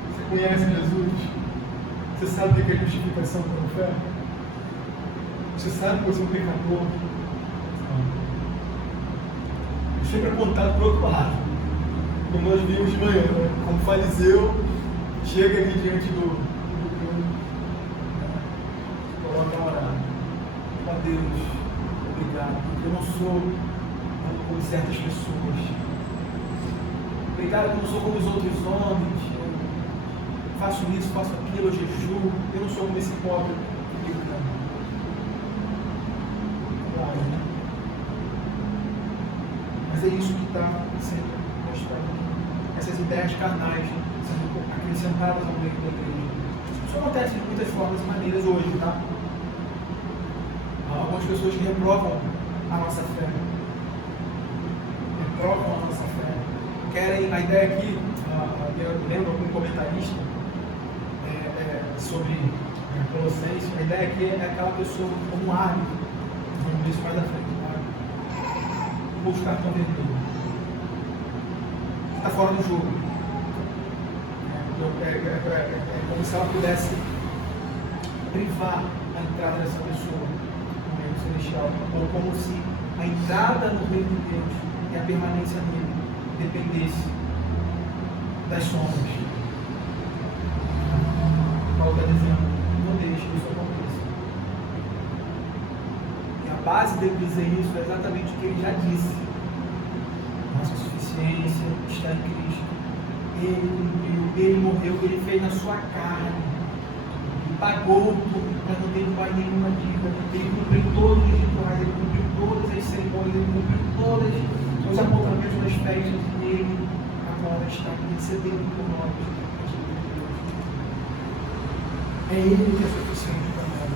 Você conhece Jesus? Você sabe o que é justificação pela fé? Você sabe que você é um pecador? Eu sempre apontado para o outro lado. Como nós vimos de manhã, né? Como fariseu, chega ali diante do coloca a orar. Ó Deus, obrigado, porque eu não sou como certas pessoas. Obrigado que eu não sou como os outros homens. Eu faço isso, faço aquilo, eu jejuo. Eu não sou como esse pobre publicano. Mas é isso que está sendo mostrado. Essas ideias carnais sendo acrescentadas ao meio da igreja. Isso acontece de muitas formas e maneiras hoje, tá? Há algumas pessoas que reprovam a nossa fé. Reprovam a nossa fé. Querem, a ideia aqui, eu lembro com um comentarista sobre Colossenses, a ideia aqui é aquela pessoa como um árbitro, vamos ver isso mais à frente, buscar converter. Está fora do jogo. É como se ela pudesse privar a entrada dessa pessoa no reino celestial, ou como se a entrada no reino de Deus e a permanência nele dependesse das sombras. Paulo está dizendo: não deixe que isso aconteça. E a base dele dizer isso é exatamente o que ele já disse. Nossa suficiência está em Cristo. Ele cumpriu, ele morreu, ele fez na sua carne. Ele pagou tudo, mas não teve mais nenhuma dívida. Ele cumpriu todos os rituais, ele cumpriu todas as cerimônias, ele cumpriu todos os apontamentos das festas. E ele agora está recebendo por nós. É ele que é suficiente para nós.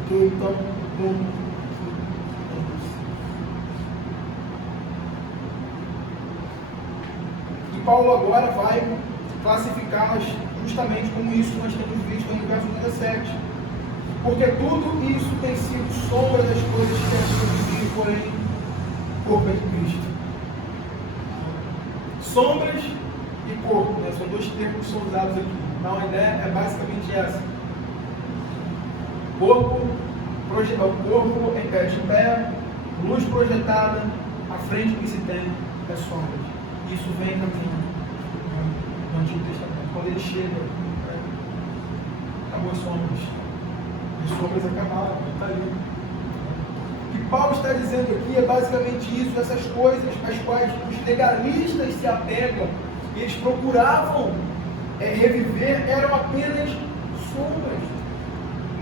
Ok? Então, vamos. Paulo agora vai classificá-las justamente como isso que nós temos visto no verso 17. Porque tudo isso tem sido sombra das coisas que aconteceram, porém, corpo é de Cristo. Sombras e corpo, né? São dois termos que são usados aqui. Então a ideia é basicamente essa. Corpo de pé, luz projetada, à frente que se tem é sombras. Isso vem caminhando no Antigo Testamento. Quando ele chega, acabou as sombras. As sombras acabaram, está ali. O que Paulo está dizendo aqui é basicamente isso, essas coisas às quais os legalistas se apegam, eles procuravam reviver, eram apenas sombras.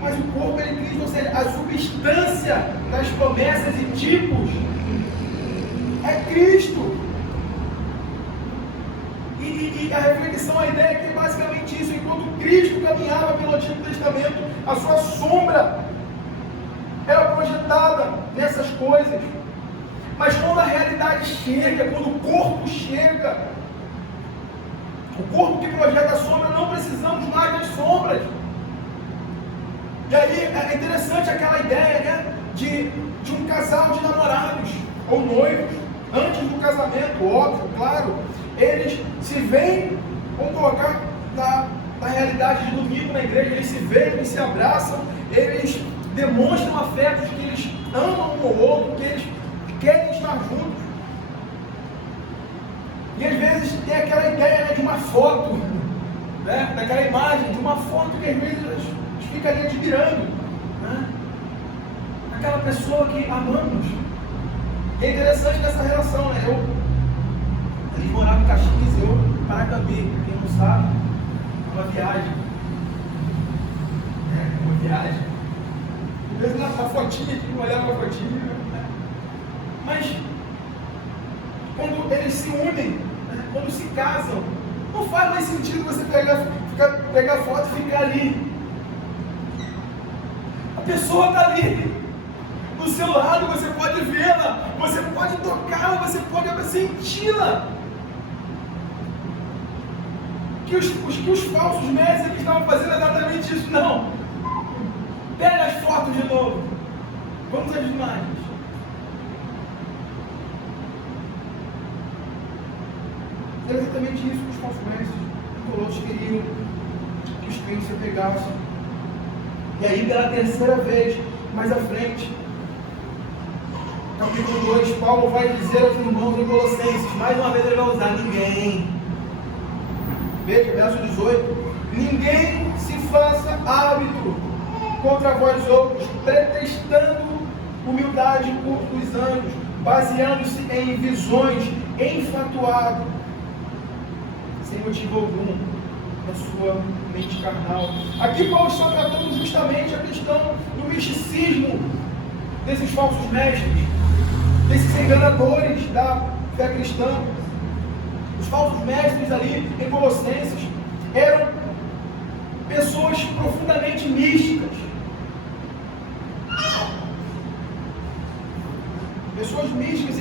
Mas o corpo é Cristo, ou seja, a substância das promessas e tipos é Cristo. E a reflexão, a ideia é que é basicamente isso. Enquanto Cristo caminhava pelo Antigo Testamento, a sua sombra era projetada nessas coisas. Mas quando a realidade chega, quando o corpo chega, o corpo que projeta a sombra, não precisamos mais das sombras. E aí é interessante aquela ideia, né, de um casal de namorados ou noivos, antes do casamento, óbvio, claro. Eles se veem, vamos colocar na realidade de domingo na igreja, eles se veem, eles se abraçam, eles demonstram afetos, que eles amam um ao outro, que eles querem estar juntos. E às vezes tem aquela ideia, né, de uma foto, né, daquela imagem, de uma foto que às vezes a gente fica ali admirando, né? Aquela pessoa que amamos. E é interessante nessa relação, né? Eles moravam em Caxias e eu em Paracambi. Quem não sabe, é uma viagem. É uma viagem. Às vezes na fotinha, aqui, olhava a fotinha, né? Mas quando eles se unem, né? Quando se casam, não faz mais sentido você pegar foto e ficar ali. A pessoa está ali, do seu lado, você pode vê-la, você pode tocá-la, você pode senti-la. Que os falsos mestres que estavam fazendo exatamente isso, não. Pega as fotos de novo. Vamos às imagens. Era exatamente isso que os falsos mestres colonos queriam que os crentes se pegassem. E aí, pela terceira vez, mais à frente, capítulo 2, Paulo vai dizer aos irmãos em Colossenses, mais uma vez ele vai usar ninguém. Veja, verso 18: ninguém se faça árbitro contra vós outros, pretextando humildade por curtos anos, baseando-se em visões, enfatuado, sem motivo algum, na sua mente carnal. Aqui Paulo está tratando justamente a questão do misticismo desses falsos mestres, desses enganadores da fé cristã. Os falsos mestres ali em Colossenses eram pessoas profundamente místicas, pessoas místicas.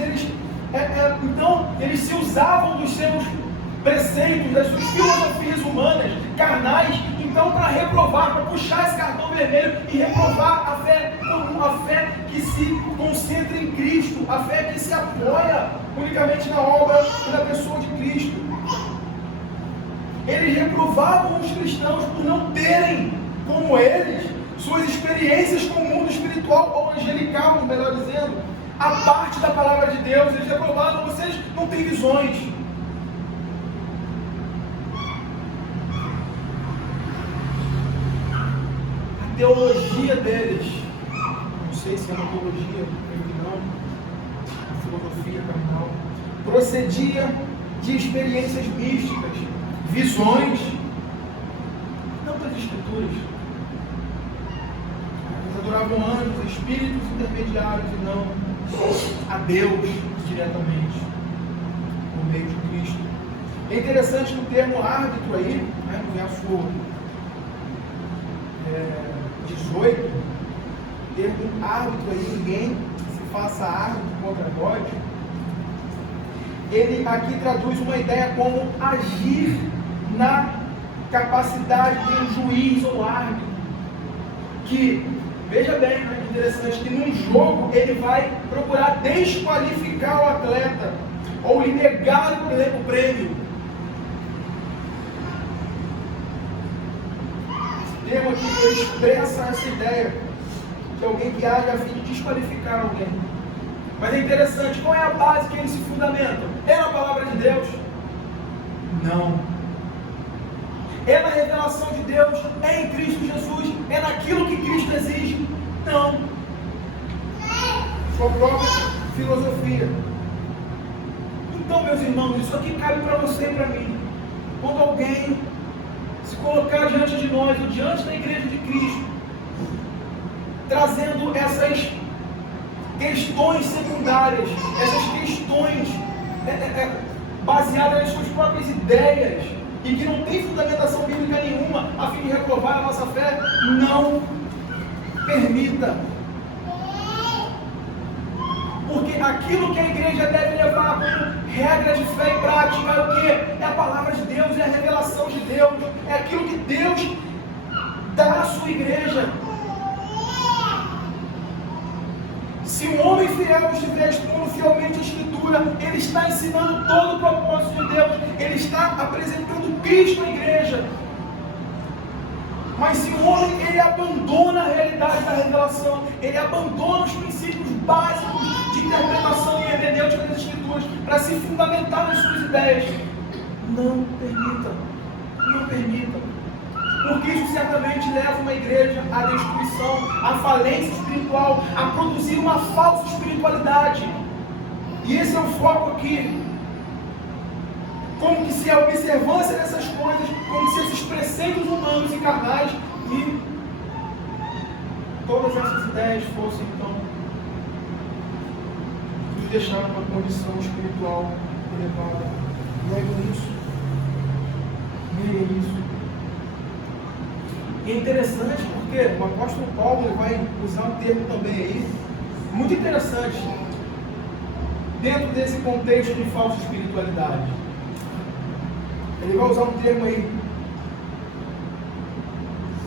Então eles se usavam dos seus preceitos, das suas filosofias humanas, carnais, então para reprovar, para puxar esse cartão vermelho e reprovar a fé comum, a fé que se concentra em Cristo, a fé que se apoia unicamente na obra e na pessoa de Cristo. Eles reprovavam os cristãos por não terem, como eles, suas experiências com o mundo espiritual ou angelical, melhor dizendo, a parte da palavra de Deus. Eles reprovavam: vocês não têm visões. A teologia deles, não sei se é uma teologia, creio que não, uma filosofia carnal, procedia de experiências místicas, visões, não das escrituras. Eles adoravam anjos, espíritos intermediários e não a Deus diretamente, por meio de Cristo. É interessante que o termo árbitro aí, né, no verso 18, o termo árbitro aí, ninguém se faça árbitro contra vós, ele aqui traduz uma ideia como agir na capacidade de um juiz ou árbitro, que, veja bem, né, interessante, que num jogo ele vai procurar desqualificar o atleta, ou lhe negar o prêmio. Esse termo aqui expressa essa ideia de alguém que age a fim de desqualificar alguém. Mas é interessante, qual é a base que eles se fundamentam? É na palavra de Deus? Não. É na revelação de Deus? É em Cristo Jesus? É naquilo que Cristo exige? Não. Sua própria filosofia. Então, meus irmãos, isso aqui cabe para você e para mim. Quando alguém se colocar diante de nós, ou diante da igreja de Cristo, trazendo essas questões secundárias, essas questões baseadas nas suas próprias ideias, e que não tem fundamentação bíblica nenhuma, a fim de reprovar a nossa fé, não permita. Porque aquilo que a igreja deve levar como regra de fé e prática é o que? É a palavra de Deus, é a revelação de Deus, é aquilo que Deus dá à sua igreja. Se um homem fiel estiver expondo fielmente a Escritura, ele está ensinando todo o propósito de Deus, ele está apresentando Cristo à igreja. Mas se um homem ele abandona a realidade da revelação, ele abandona os princípios básicos de interpretação e hermenêutica das Escrituras, para se fundamentar nas suas ideias. Não permitam. Não permitam. Porque isso certamente leva uma igreja à destruição, à falência espiritual, a produzir uma falsa espiritualidade. E esse é o foco aqui. Como que se a observância dessas coisas, como se esses preceitos humanos e carnais e todas essas ideias fossem então nos deixar numa condição espiritual elevada. Negam isso. Negam isso. E é interessante porque o apóstolo Paulo ele vai usar um termo também aí, muito interessante, dentro desse contexto de falsa espiritualidade. Ele vai usar um termo aí,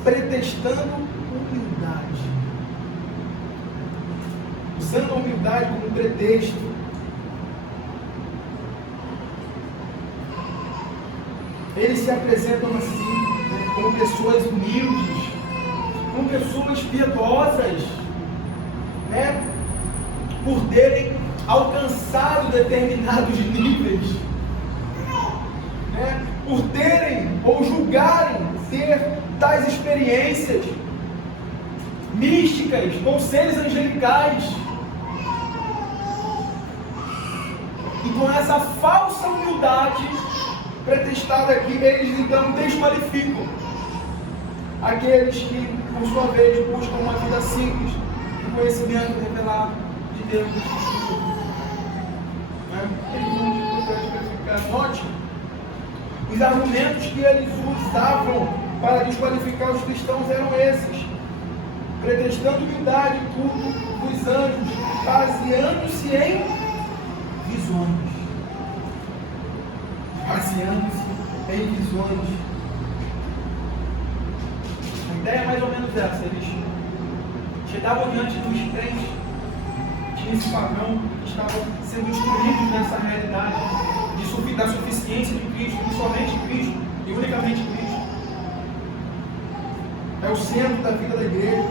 pretextando humildade. Usando a humildade como pretexto. Eles se apresentam assim, né, como pessoas humildes, como pessoas piedosas, né, por terem alcançado determinados níveis, né, por terem ou julgarem ter tais experiências místicas com seres angelicais. Então essa falsa humildade pretextada aqui, eles então desqualificam aqueles que, por sua vez, buscam uma vida simples, um conhecimento revelado de Deus. Note os argumentos que eles usavam para desqualificar os cristãos eram esses: pretextando humildade, culto dos anjos, baseando-se em visões. Baseando-se em visões. A ideia é mais ou menos essa: eles chegavam diante dos crentes, tinha esse padrão, que estavam sendo instruídos nessa realidade da suficiência de Cristo, de somente Cristo e unicamente Cristo. É o centro da vida da igreja.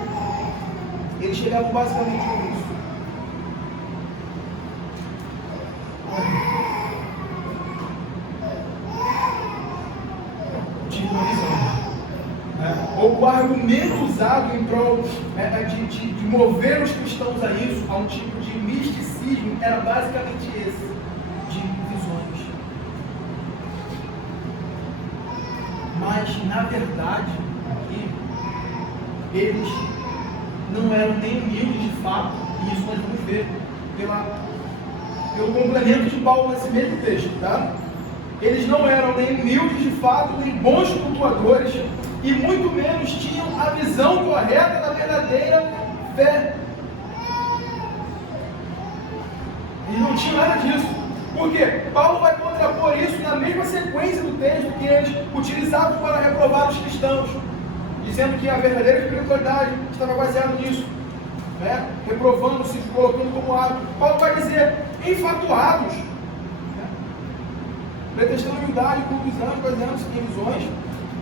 Eles chegavam basicamente com isso. Tipo uma visão. Ou o argumento usado em prol de mover os cristãos a isso, a um tipo de misticismo, era basicamente esse, de visões. Mas, na verdade, aqui, eles não eram nem humildes de fato, e isso nós vamos ver pelo complemento de Paulo nesse mesmo texto, tá? Eles não eram nem humildes de fato, nem bons cultuadores, e muito menos tinham a visão correta da verdadeira fé. Eles não tinham nada disso. Por quê? Paulo vai contrapor isso na mesma sequência do texto que eles utilizavam para reprovar os cristãos, dizendo que a verdadeira espiritualidade estava baseada nisso, né? Reprovando-se, colocando como hábito. Paulo vai dizer, enfatuados, né? Pretextando humildade, culto dos anjos, baseando-se em visões.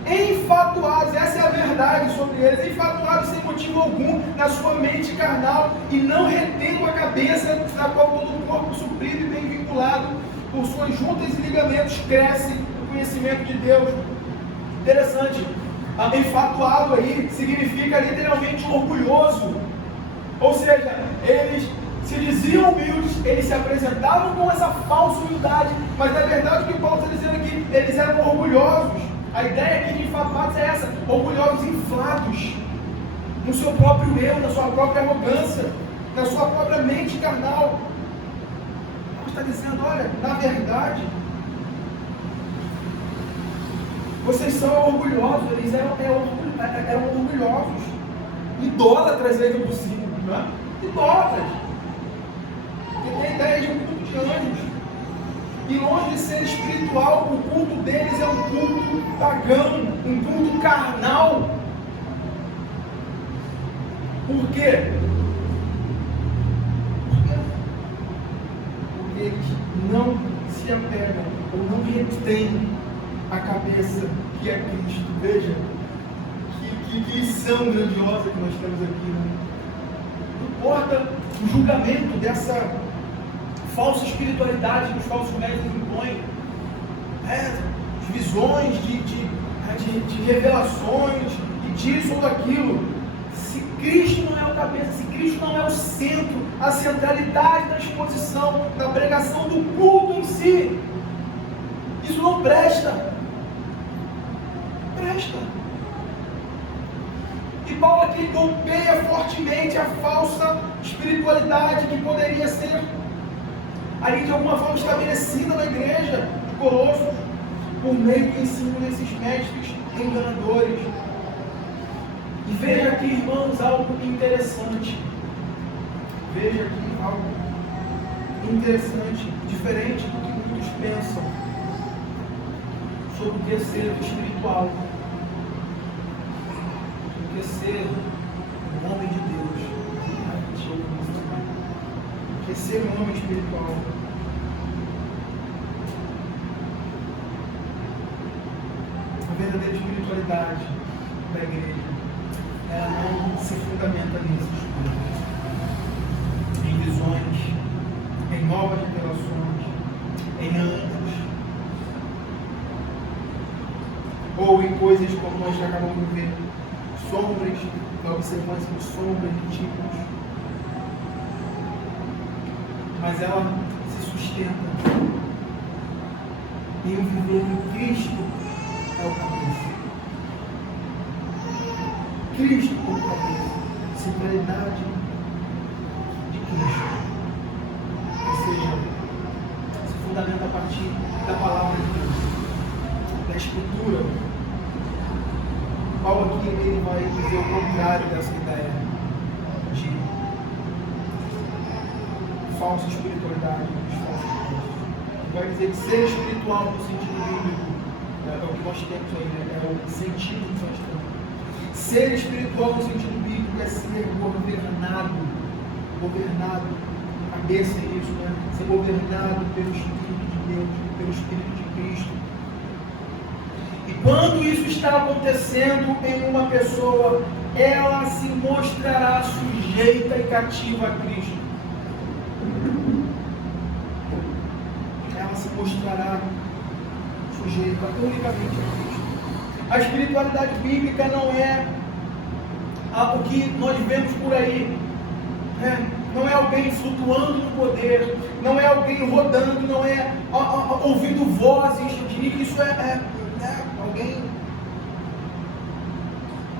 Enfatuados, essa é a verdade sobre eles, enfatuados sem motivo algum na sua mente carnal e não retendo a cabeça, na qual todo o corpo suprido e bem vinculado por suas juntas e ligamentos cresce o conhecimento de Deus. Interessante, enfatuado aí significa literalmente orgulhoso, ou seja, eles se diziam humildes, eles se apresentavam com essa falsa humildade, mas na verdade o que Paulo está dizendo aqui, eles eram orgulhosos. A ideia aqui de enfatuados é essa: orgulhosos, inflados no seu próprio eu, na sua própria arrogância, na sua própria mente carnal. Paulo está dizendo, olha, na verdade, vocês são orgulhosos, eles eram orgulhosos, idólatras ainda por cima, né? Idólatras, que tem a ideia de um culto de anjos. E longe de ser espiritual, o culto deles é um culto pagão, um culto carnal. Por quê? Porque eles não se apegam ou não retêm a cabeça que é Cristo. Veja, que lição grandiosa que nós temos aqui, né? Não importa o julgamento dessa falsa espiritualidade que os falsos médios impõem, de visões, de revelações, e disso ou daquilo. Se Cristo não é o cabeça, se Cristo não é o centro, a centralidade da exposição, da pregação, do culto em si, isso não presta. E Paulo aqui golpeia fortemente a falsa espiritualidade que poderia ser ali de alguma forma estabelecida na igreja de Colossos, por meio do ensino desses mestres enganadores. E veja aqui, irmãos, algo interessante. Veja aqui algo interessante, diferente do que muitos pensam sobre o que é ser espiritual, o que é ser um homem de Deus, o que é ser um homem espiritual. A verdadeira espiritualidade da igreja, ela não se fundamenta nesses coisas, em visões, em novas revelações, em anjos, ou em coisas como nós já acabamos de ver, sombras, a observância de sombras de tipos, mas ela se sustenta em um viver em Cristo é o cabeça. Cristo como cabeça, centralidade de Cristo, ou seja, se fundamenta a partir da palavra de Deus, da Escritura. Paulo aqui ele vai dizer o contrário dessa ideia de falsa espiritualidade, de falsos deuses. Ele vai dizer que ser espiritual no sentido bíblico é o que nós temos aí, né? É o sentido que nós temos. Ser espiritual no sentido bíblico é ser governado, cabeça é isso, né? Ser governado pelo Espírito de Deus, pelo Espírito de Cristo. E quando isso está acontecendo em uma pessoa, ela se mostrará sujeita e cativa a Cristo. Ela se mostrará sujeita unicamente a Cristo. A espiritualidade bíblica não é o que nós vemos por aí, né? Não é alguém flutuando no poder, não é alguém rodando, não é ouvindo vozes. Eu diria que isso é alguém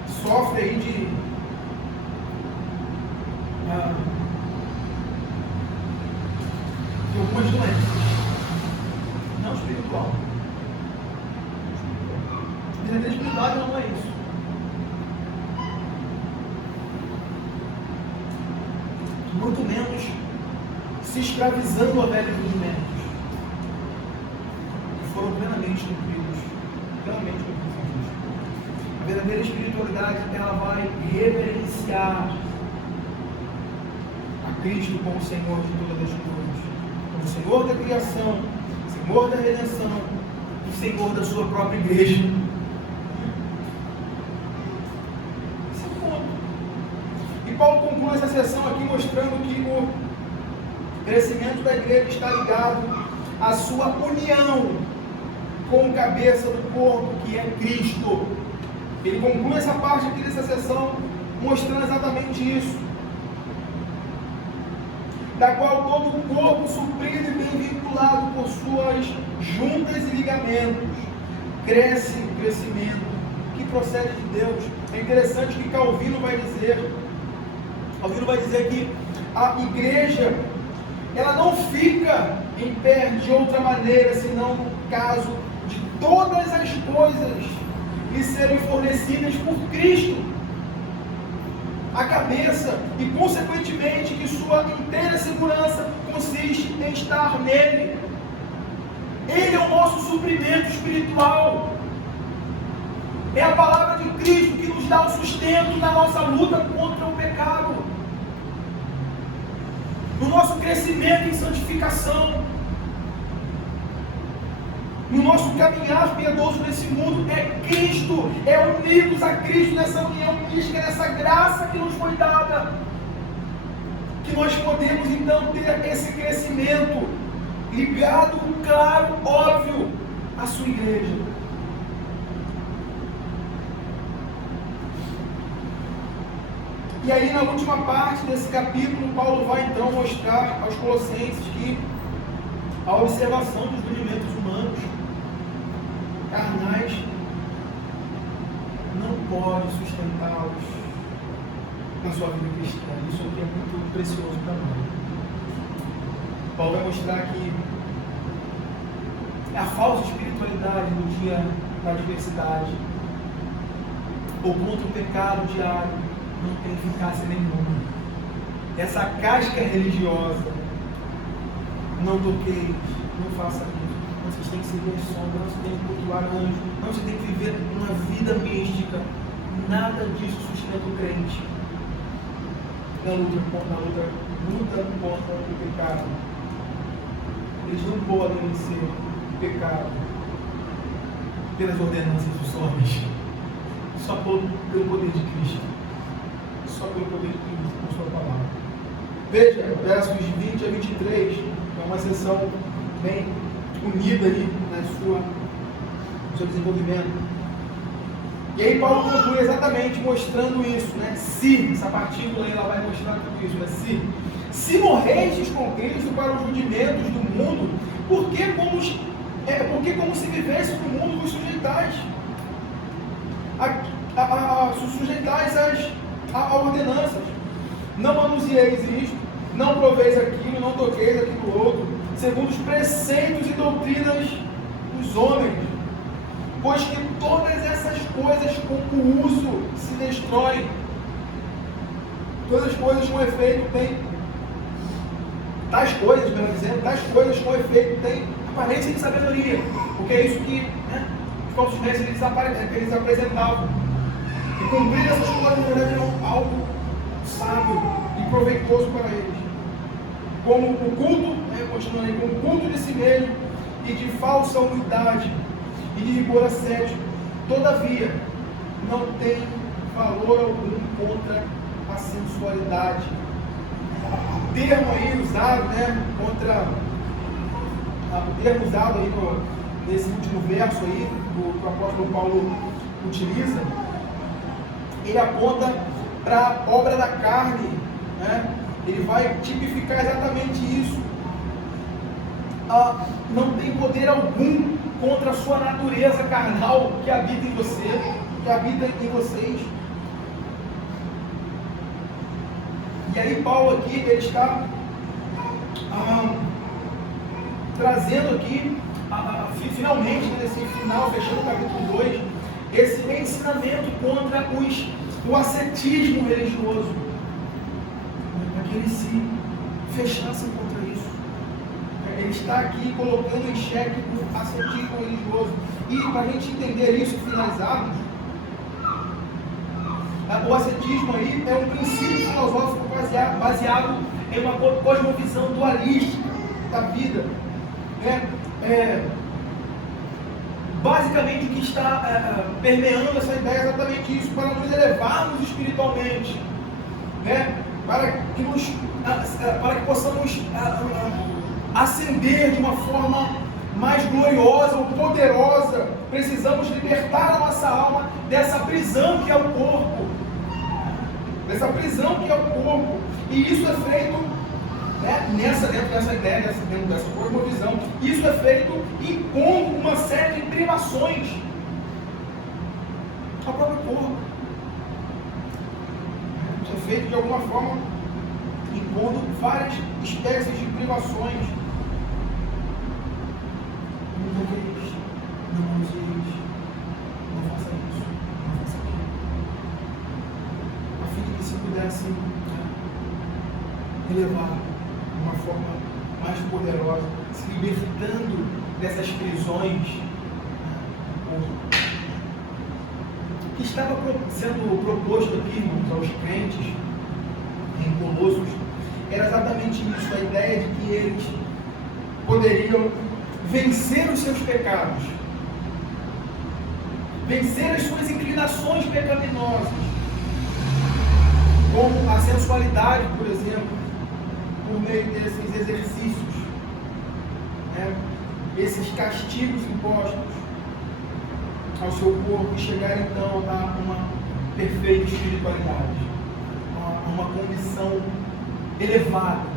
que sofre aí de algumas doenças, não espiritual. A espiritualidade não é isso. Muito menos se escravizando a velhos rudimentos que foram plenamente cumpridos. A verdadeira espiritualidade, ela vai reverenciar a Cristo como Senhor de todas as coisas, como Senhor da criação, Senhor da redenção e Senhor da sua própria igreja. E Paulo conclui essa sessão aqui mostrando que o crescimento da igreja está ligado à sua união com o cabeça do corpo, que é Cristo. Ele conclui essa parte aqui dessa sessão mostrando exatamente isso, da qual todo o corpo suprido e bem vinculado por suas juntas e ligamentos cresce o crescimento que procede de Deus. É interessante que Calvino vai dizer que a igreja, ela não fica em pé de outra maneira, senão no caso de todas as coisas lhe serem fornecidas por Cristo, a cabeça, e consequentemente que sua inteira segurança consiste em estar nele. Ele é o nosso suprimento espiritual. É a palavra de Cristo que nos dá o sustento na nossa luta contra o pecado, no nosso crescimento em santificação, no nosso caminhar piedoso nesse mundo. É Cristo, é unirmos a Cristo nessa união mística, nessa graça que nos foi dada, que que nós podemos então ter esse crescimento ligado, claro, óbvio, à sua igreja. E aí, na última parte desse capítulo, Paulo vai então mostrar aos Colossenses que a observação dos rudimentos humanos, carnais, não pode sustentá-los na sua vida cristã. Isso aqui é muito precioso para nós. Paulo vai mostrar que a falsa espiritualidade no dia da adversidade, ou contra o pecado diário, não tem eficácia nenhuma. Essa casca religiosa, não toqueis, não faça isso. Não, vocês têm que servir a sombra, não se tem que cultuar anjo, não, você tem que viver uma vida mística. Nada disso sustenta o crente na luta contra o pecado. Eles não podem vencer o pecado pelas ordenanças dos homens, só pelo poder de Cristo. Só pelo poder de Cristo, com sua palavra. Veja, versos 20 a 23, é uma sessão bem unida aí no seu desenvolvimento. E aí Paulo conclui exatamente mostrando isso, né? Se, essa partícula aí ela vai mostrar tudo isso, né? Se morrestes com Cristo para os rudimentos do mundo, porque como se vivesse no mundo vos sujeitais a ordenanças. Não manuseieis isto, não proveis aquilo, não toqueis aquilo outro, segundo os preceitos e doutrinas dos homens, pois que todas essas coisas com o uso se destroem. Todas as coisas com efeito têm, tais coisas com efeito têm aparência de sabedoria, porque é isso que os falsos mestres eles apresentavam. E cumprir essas coisas, na verdade, é algo sábio e proveitoso para eles. Como o culto, continuando aí, como o culto de si mesmo e de falsa humildade e de rigor ascético, todavia, não tem valor algum contra a sensualidade. O termo aí usado, o termo usado aí nesse último verso aí, que o apóstolo Paulo utiliza, ele aponta para a obra da carne, né? Ele vai tipificar exatamente isso. Não tem poder algum contra a sua natureza carnal que habita em você, que habita em vocês. E aí Paulo aqui, ele está trazendo aqui, finalmente, nesse final, fechando o capítulo 2, esse ensinamento contra o ascetismo religioso, para que eles se fechassem contra isso. Ele está aqui colocando em xeque o ascetismo religioso. E para a gente entender isso, finalizarmos, o ascetismo aí é um princípio filosófico baseado em uma cosmovisão dualística da vida. Basicamente o que está permeando essa ideia é exatamente isso, para nos elevarmos espiritualmente, para que possamos ascender de uma forma mais gloriosa ou poderosa. Precisamos libertar a nossa alma dessa prisão que é o corpo, e isso é feito dentro dessa ideia, dentro dessa cosmovisão. Isso é feito impondo uma série de privações ao próprio corpo. Isso é feito de alguma forma impondo várias espécies de privações. Não toqueis, não manuseis, não faça isso, não faça aquilo, a fim de que se pudesse elevar de uma forma mais poderosa, se libertando dessas prisões que estava sendo proposto aqui, irmãos, aos crentes em Colossos. Era exatamente isso, a ideia de que eles poderiam vencer os seus pecados, vencer as suas inclinações pecaminosas, como a sensualidade, por exemplo, por meio desses exercícios, né, esses castigos impostos ao seu corpo, e chegar então a uma perfeita espiritualidade, a uma condição elevada.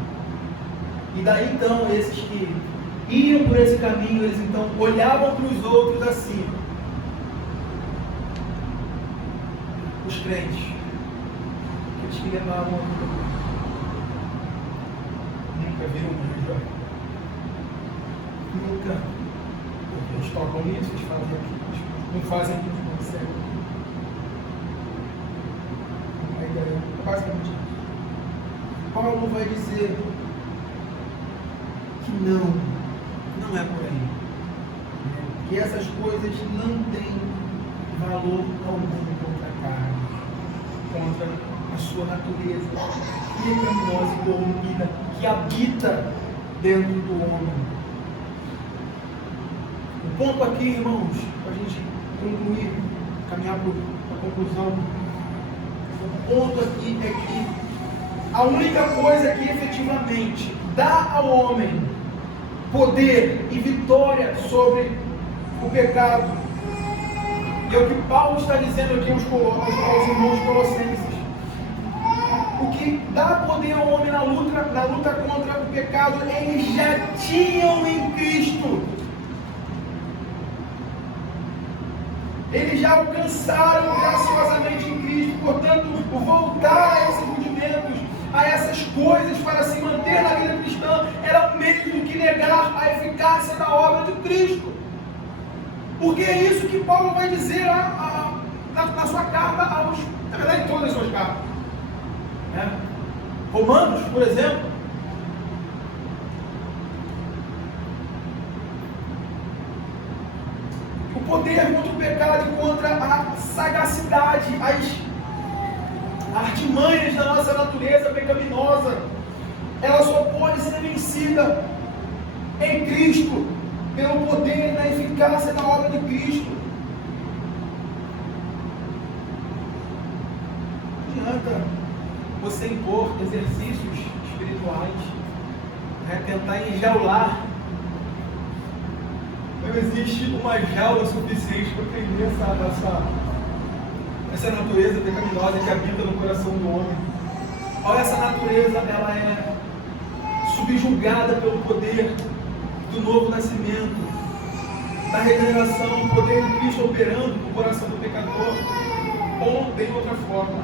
E daí então, esses que iam por esse caminho, eles então olhavam para os outros assim. Os crentes, aqueles que levavam a vida, nunca viram um anjo, nunca, porque eles tocam nisso, eles fazem aquilo, não fazem aquilo que conseguem. A ideia é basicamente isso. Paulo vai dizer que não é por aí, que essas coisas não têm valor algum contra a carne, contra a sua natureza pecaminosa e corrompida que habita dentro do homem. O ponto aqui, irmãos, para a gente concluir, caminhar para a conclusão, o ponto aqui é que a única coisa que efetivamente dá ao homem poder e vitória sobre o pecado, e é o que Paulo está dizendo aqui aos irmãos colossenses, o que dá poder ao homem na luta contra o pecado, eles já tinham em Cristo. Eles já alcançaram graciosamente em Cristo. Portanto, voltar a esses rudimentos, a essas coisas para se manter na vida cristã, era o mesmo que negar a eficácia da obra de Cristo. Porque é isso que Paulo vai dizer na sua carta na verdade, em todas as suas cartas. Romanos, por exemplo, o poder contra o pecado e contra a sagacidade, as artimanhas da nossa natureza pecaminosa, ela só pode ser vencida em Cristo, pelo poder e na eficácia da obra de Cristo. Não adianta você impor exercícios espirituais, tentar enjaular. Não existe uma jaula suficiente para prender essa natureza pecaminosa que habita no coração do homem. Olha, essa natureza, ela é subjugada pelo poder do novo nascimento, da regeneração, o poder de Cristo operando no coração do pecador. Ou não tem outra forma,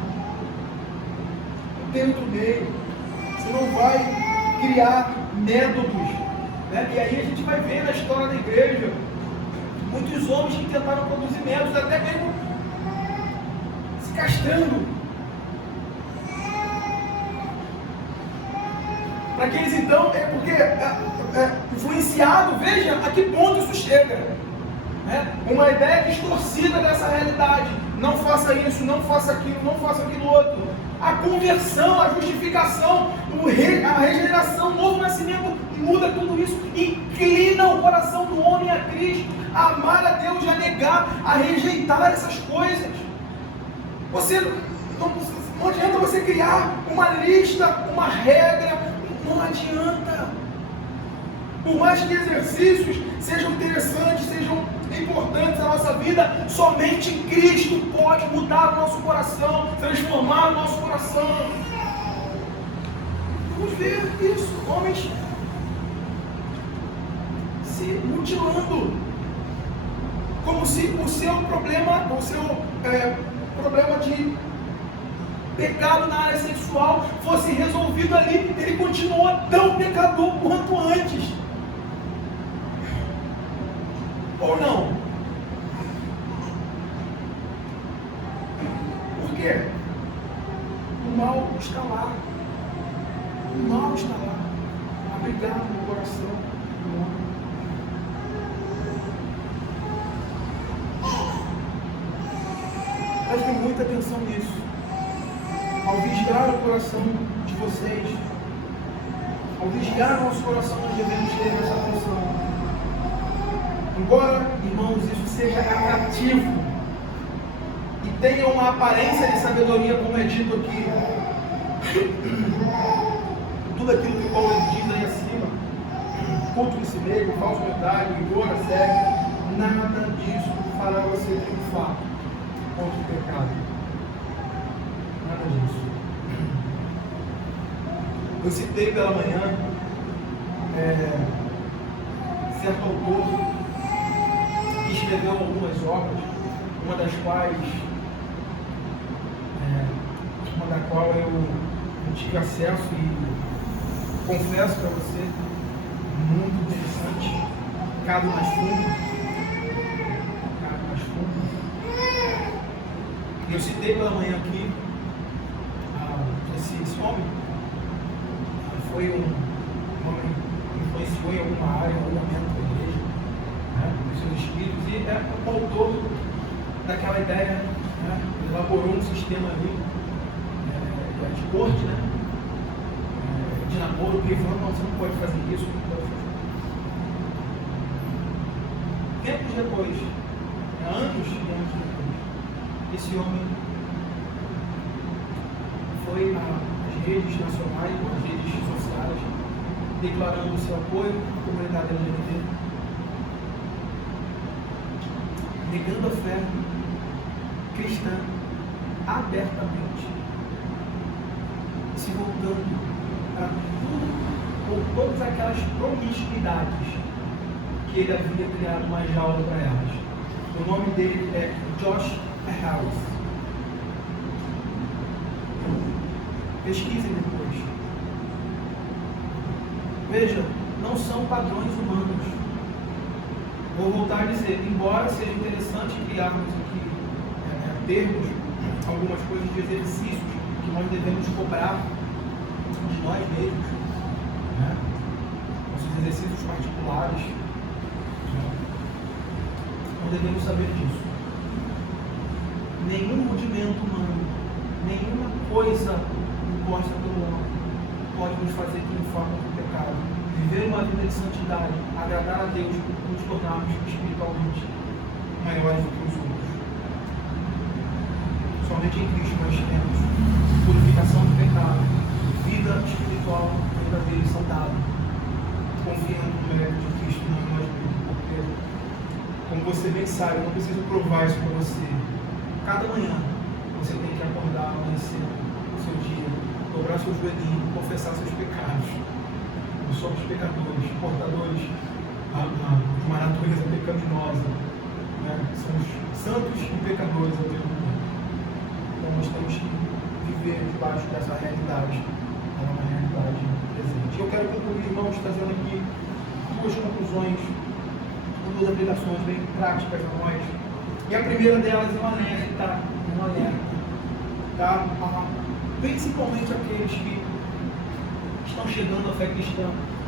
não tem outro meio. Você não vai criar métodos, né? E aí a gente vai ver na história da igreja muitos homens que tentaram produzir métodos, até mesmo se castrando, para que eles então, influenciado, veja a que ponto isso chega, né? Uma ideia distorcida dessa realidade: não faça isso, não faça aquilo, não faça aquilo outro. A conversão, a justificação, a regeneração, o novo nascimento muda tudo isso, inclina o coração do homem a Cristo, a amar a Deus, a negar, a rejeitar essas coisas. Não adianta você criar uma lista, uma regra, não adianta. Por mais que exercícios sejam interessantes, sejam importantes na nossa vida, somente Cristo pode mudar o nosso coração, transformar o nosso coração. Vamos ver isso, homens se mutilando, como se o seu problema de pecado na área sexual fosse resolvido ali. Ele continua tão pecador quanto antes. Ou não? Por quê? O mal está lá. O mal está lá, abrigado no coração do homem. Prestem muita atenção nisso. Ao vigiar o coração de vocês, ao vigiar o nosso coração, nós devemos ter essa atenção. Embora, irmãos, isso seja atrativo e tenha uma aparência de sabedoria, como é dito aqui, tudo aquilo que Paulo diz aí acima, culto em si mesmo, falso medalho, rigor, assédio, nada disso fará você triunfar contra o pecado. Nada disso. Eu citei pela manhã certo autor que escreveu algumas obras, uma da qual eu tive acesso e confesso para você, muito interessante, cabe mais fundo. Eu citei pela manhã aqui esse homem foi um homem que influenciou em alguma área, em algum momento da igreja, dos seus espíritos, e é o autor daquela ideia, elaborou um sistema ali de corte, de namoro, privando, não, você não pode fazer isso, não pode fazer. Tempos depois, anos e anos depois, esse homem foi às redes nacionais, às redes sociais, declarando o seu apoio à comunidade LGBT, negando a fé cristã abertamente, se voltando a tudo ou todas aquelas promiscuidades que ele havia criado uma jaula para elas. O nome dele é Josh Harris. Pesquisem depois. Veja, não são padrões humanos. Vou voltar a dizer, embora seja interessante criarmos aqui termos, algumas coisas de exercícios que nós devemos cobrar de nós mesmos, nossos exercícios particulares, não devemos saber disso. Nenhum rudimento humano, nenhuma coisa imposta pelo homem pode nos fazer triunfar contra o pecado. Viver uma vida de santidade, agradar a Deus, nos tornarmos espiritualmente maiores do que os outros. Somente em Cristo nós temos purificação do pecado, vida espiritual verdadeira e saudável, confiando no mérito de Cristo, não em nós mesmos. Porque, como você bem sabe, eu não preciso provar isso para você. Cada manhã você tem que acordar, amanhecer o seu dia, dobrar seu joelhinho, confessar seus pecados. Nós somos pecadores, portadores de uma natureza pecaminosa. Somos santos e pecadores ao mesmo tempo. Então nós temos que viver debaixo dessa realidade. É uma realidade presente. Eu quero concluir, irmãos, trazendo aqui duas conclusões, duas aplicações bem práticas a nós. E a primeira delas é um alerta, tá? Principalmente aqueles que estão chegando à fé cristã,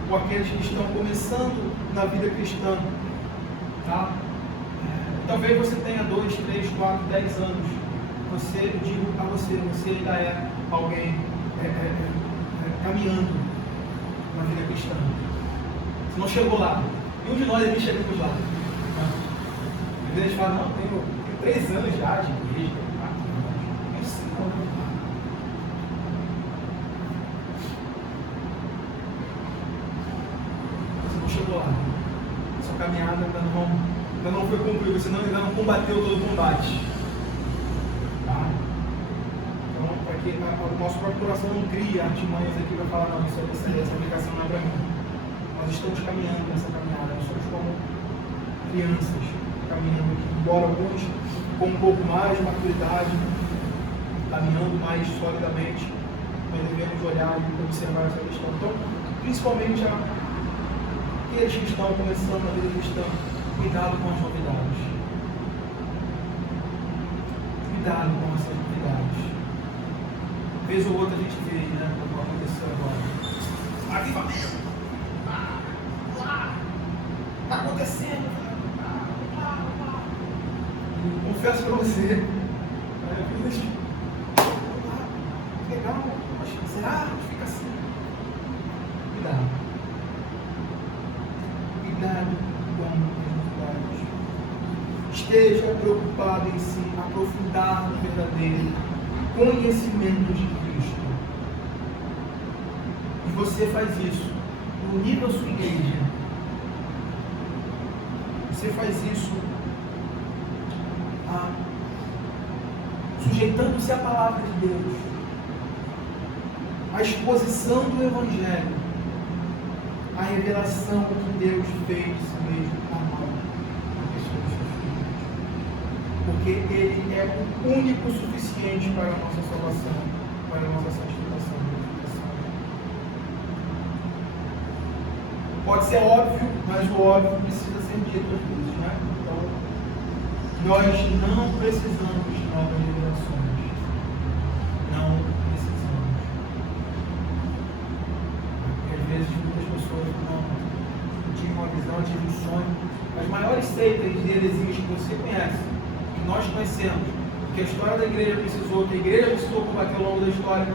ou aqueles que estão começando na vida cristã, tá? Talvez você tenha 2, 3, 4, 10 anos, eu digo a você ainda é alguém caminhando na vida cristã. Você não chegou lá, nenhum de nós aqui chegamos lá. Às vezes fala, não, tenho 3 anos já de igreja, 4 anos, tenho 5 anos lá. Você não chegou lá. Sua caminhada ainda não foi concluída, você ainda não combateu todo o combate. Tá? Então, para que o nosso próprio coração não crie artimanhas aqui para falar, não, essa aplicação não é para mim. Nós estamos caminhando nessa caminhada, nós somos como crianças caminhando aqui, embora alguns com um pouco mais de maturidade, caminhando mais solidamente, nós devemos olhar e observar essa questão. Então, principalmente aqueles que estão começando a vida cristã, cuidado com as novidades. Cuidado com essas novidades. Vez ou outra a gente vê, como aconteceu agora. Avivamento! Lá! Está acontecendo! Confesso para você, legal, acho que será? Fica assim. Cuidado com as novidades. Esteja preocupado em se aprofundar no verdadeiro conhecimento de Cristo. você faz isso unido à sua igreja. Você faz isso sujeitando-se à palavra de Deus, à exposição do Evangelho, à revelação que Deus fez de si mesmo à mão da pessoa de seus filhos. Porque Ele é o único suficiente para a nossa salvação, para a nossa santificação e glorificação. Pode ser óbvio, mas o óbvio precisa ser dito às vezes, né? Então, nós não precisamos de novas revelações. Não precisamos. Porque às vezes muitas pessoas não tive uma visão, tive um sonho. As maiores seitas de heresias que você conhece, que nós conhecemos, que a história da igreja precisou, que a igreja precisou combater ao longo da história,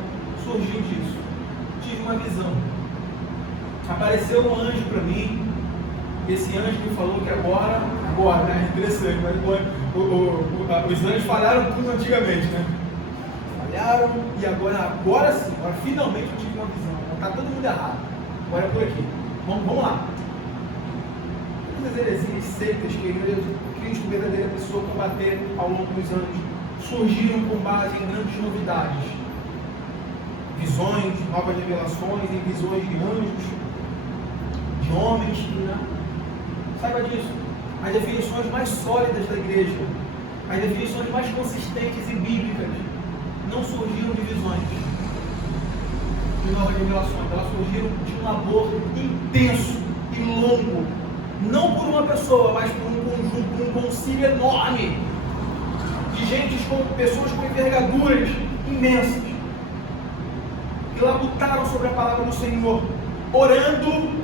surgiu disso. Tive uma visão. Apareceu um anjo para mim. Esse anjo me falou que agora, né? Interessante, mas os anjos falharam tudo antigamente, né? Falharam e agora sim, agora finalmente eu tive uma visão. Está todo mundo errado. Agora é por aqui. Vamos lá. Todas as heresias, seitas que a igreja Cristo, verdadeira pessoa, combater ao longo dos anos, surgiram com base em grandes novidades. Visões, novas revelações, em visões de anjos, de homens, né? Saiba disso. As definições mais sólidas da igreja, as definições mais consistentes e bíblicas, não surgiram de visões, de novas revelações. Elas surgiram de um labor intenso e longo, não por uma pessoa, mas por um conjunto, por um concílio enorme de pessoas com envergaduras imensas, que labutaram sobre a palavra do Senhor, orando,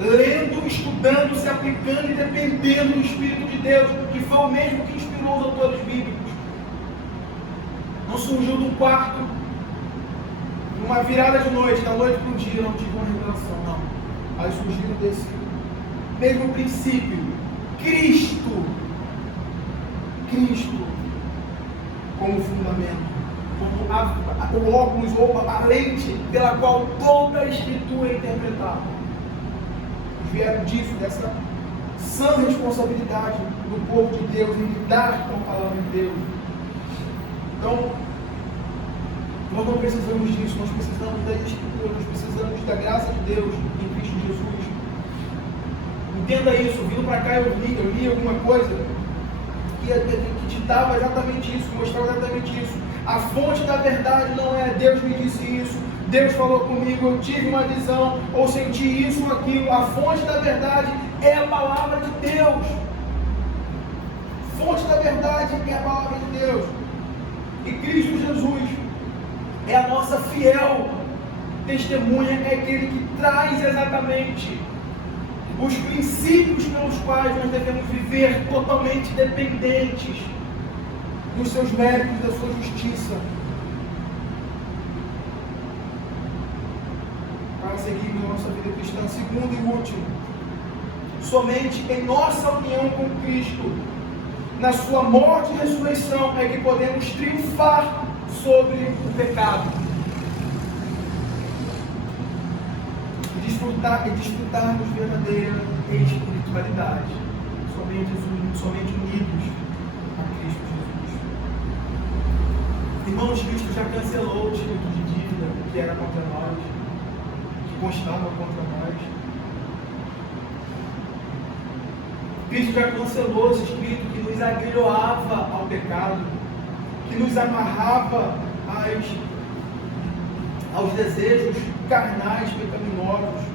lendo, estudando, se aplicando e dependendo do Espírito de Deus, que foi o mesmo que inspirou os autores bíblicos. Não surgiu de um quarto, numa virada de noite, da noite para o dia, não tive uma revelação, não. Mas surgiu desse mesmo princípio, Cristo como fundamento, como o óculos ou a lente pela qual toda a Escritura é interpretada. Vieram disso, dessa sã responsabilidade do povo de Deus em lidar com a palavra de Deus. Então, nós não precisamos disso, nós precisamos da Escritura, nós precisamos da graça de Deus em Cristo Jesus. Entenda isso. Vindo para cá eu li alguma coisa que ditava exatamente isso, mostrava exatamente isso. A fonte da verdade não é Deus me disse isso, Deus falou comigo, eu tive uma visão, ou senti isso ou aquilo. A fonte da verdade é a palavra de Deus. A fonte da verdade é a palavra de Deus. E Cristo Jesus é a nossa fiel testemunha, é aquele que traz exatamente os princípios pelos quais nós devemos viver totalmente dependentes dos seus méritos, da sua justiça, para seguir na nossa vida cristã. Segundo e último, somente em nossa união com Cristo, na sua morte e ressurreição, é que podemos triunfar sobre o pecado e desfrutarmos verdadeira espiritualidade, somente unidos a Cristo Jesus. Irmãos, Cristo já cancelou o espírito de dívida que era contra nós, que constava contra nós. Cristo já cancelou esse espírito que nos agrilhoava ao pecado, que nos amarrava aos desejos carnais pecaminosos.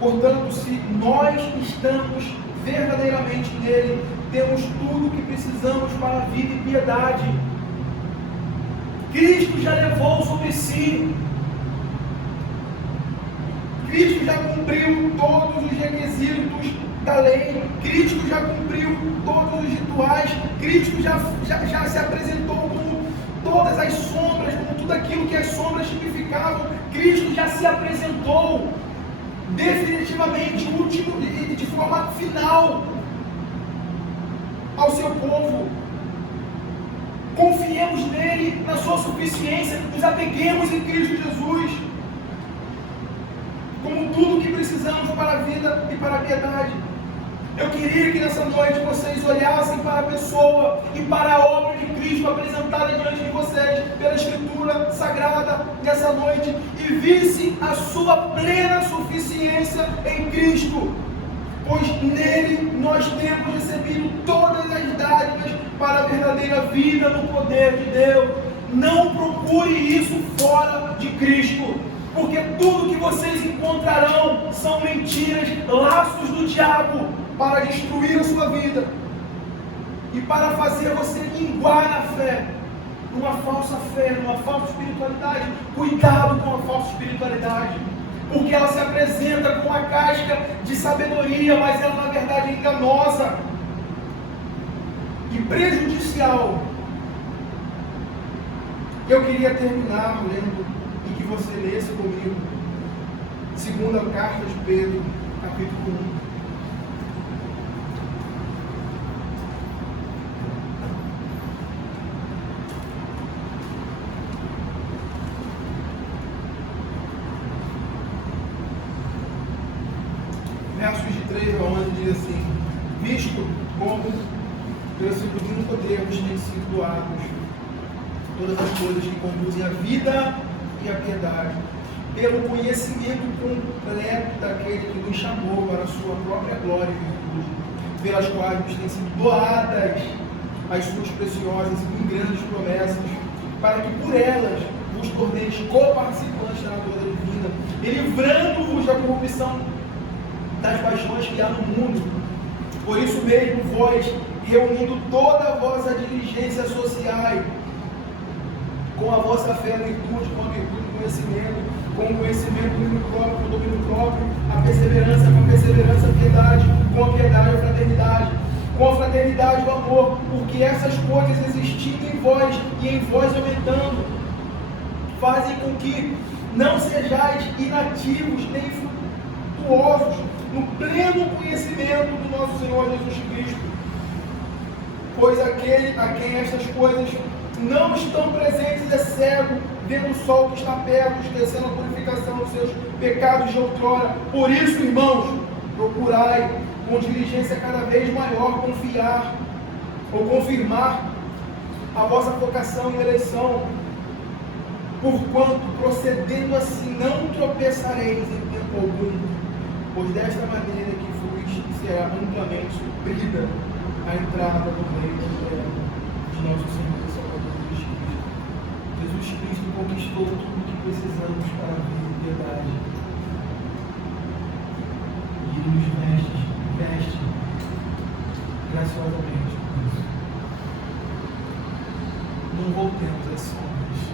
Portanto, se nós estamos verdadeiramente nele, temos tudo o que precisamos para a vida e piedade. Cristo já levou sobre si. Cristo já cumpriu todos os requisitos da lei. Cristo já cumpriu todos os rituais. Cristo já se apresentou como todas as sombras, como tudo aquilo que as sombras tipificavam. Cristo já se apresentou definitivamente, último e de forma final ao seu povo. Confiemos nele, na sua suficiência, nos apeguemos em Cristo Jesus, como tudo que precisamos para a vida e para a piedade. Eu queria que nessa noite vocês olhassem para a pessoa e para a obra de Cristo apresentada diante de vocês pela Escritura Sagrada nessa noite e vissem a sua plena suficiência em Cristo, pois nele nós temos recebido todas as dádivas para a verdadeira vida no poder de Deus. Não procure isso fora de Cristo, porque tudo que vocês encontrarão são mentiras, laços do diabo para destruir a sua vida e para fazer você minguar na fé, numa falsa fé, numa falsa espiritualidade. Cuidado com a falsa espiritualidade, porque ela se apresenta com uma casca de sabedoria, mas ela na verdade é enganosa e prejudicial. Eu queria terminar lendo e que você lesse comigo segunda carta de Pedro, capítulo 1. Versos de 3 a 11 diz assim: visto como pelo seu divino poder nos têm sido doados todas as coisas que conduzem à vida e à piedade, pelo conhecimento completo daquele que nos chamou para a sua própria glória e virtude, pelas quais nos têm sido doadas as suas preciosas e grandes promessas, para que por elas vos torneis coparticipantes da natureza divina, e livrando-vos da corrupção das paixões que há no mundo. Por isso mesmo, vós, reunindo toda a vossa diligência social, com a vossa fé, a virtude, com a virtude, o conhecimento, com o conhecimento, o domínio próprio, com o domínio próprio, a perseverança, com a perseverança, a piedade, com a piedade, a fraternidade, com a fraternidade, o amor, porque essas coisas existindo em vós e em vós aumentando, fazem com que não sejais inativos nem infrutuosos no pleno conhecimento do nosso Senhor Jesus Cristo. Pois aquele a quem estas coisas não estão presentes é cego, vendo o sol que está perto, esquecendo a purificação dos seus pecados de outrora. Por isso, irmãos, procurai com diligência cada vez maior confirmar a vossa vocação e eleição, porquanto, procedendo assim, não tropeçareis em tempo algum, pois desta maneira que fuiste será amplamente suprida a entrada do reino de nosso Senhor e Salvador Jesus Cristo. Jesus Cristo conquistou tudo o que precisamos para a vida e piedade. E Ele nos veste graciosamente por isso. Não voltemos às sombras.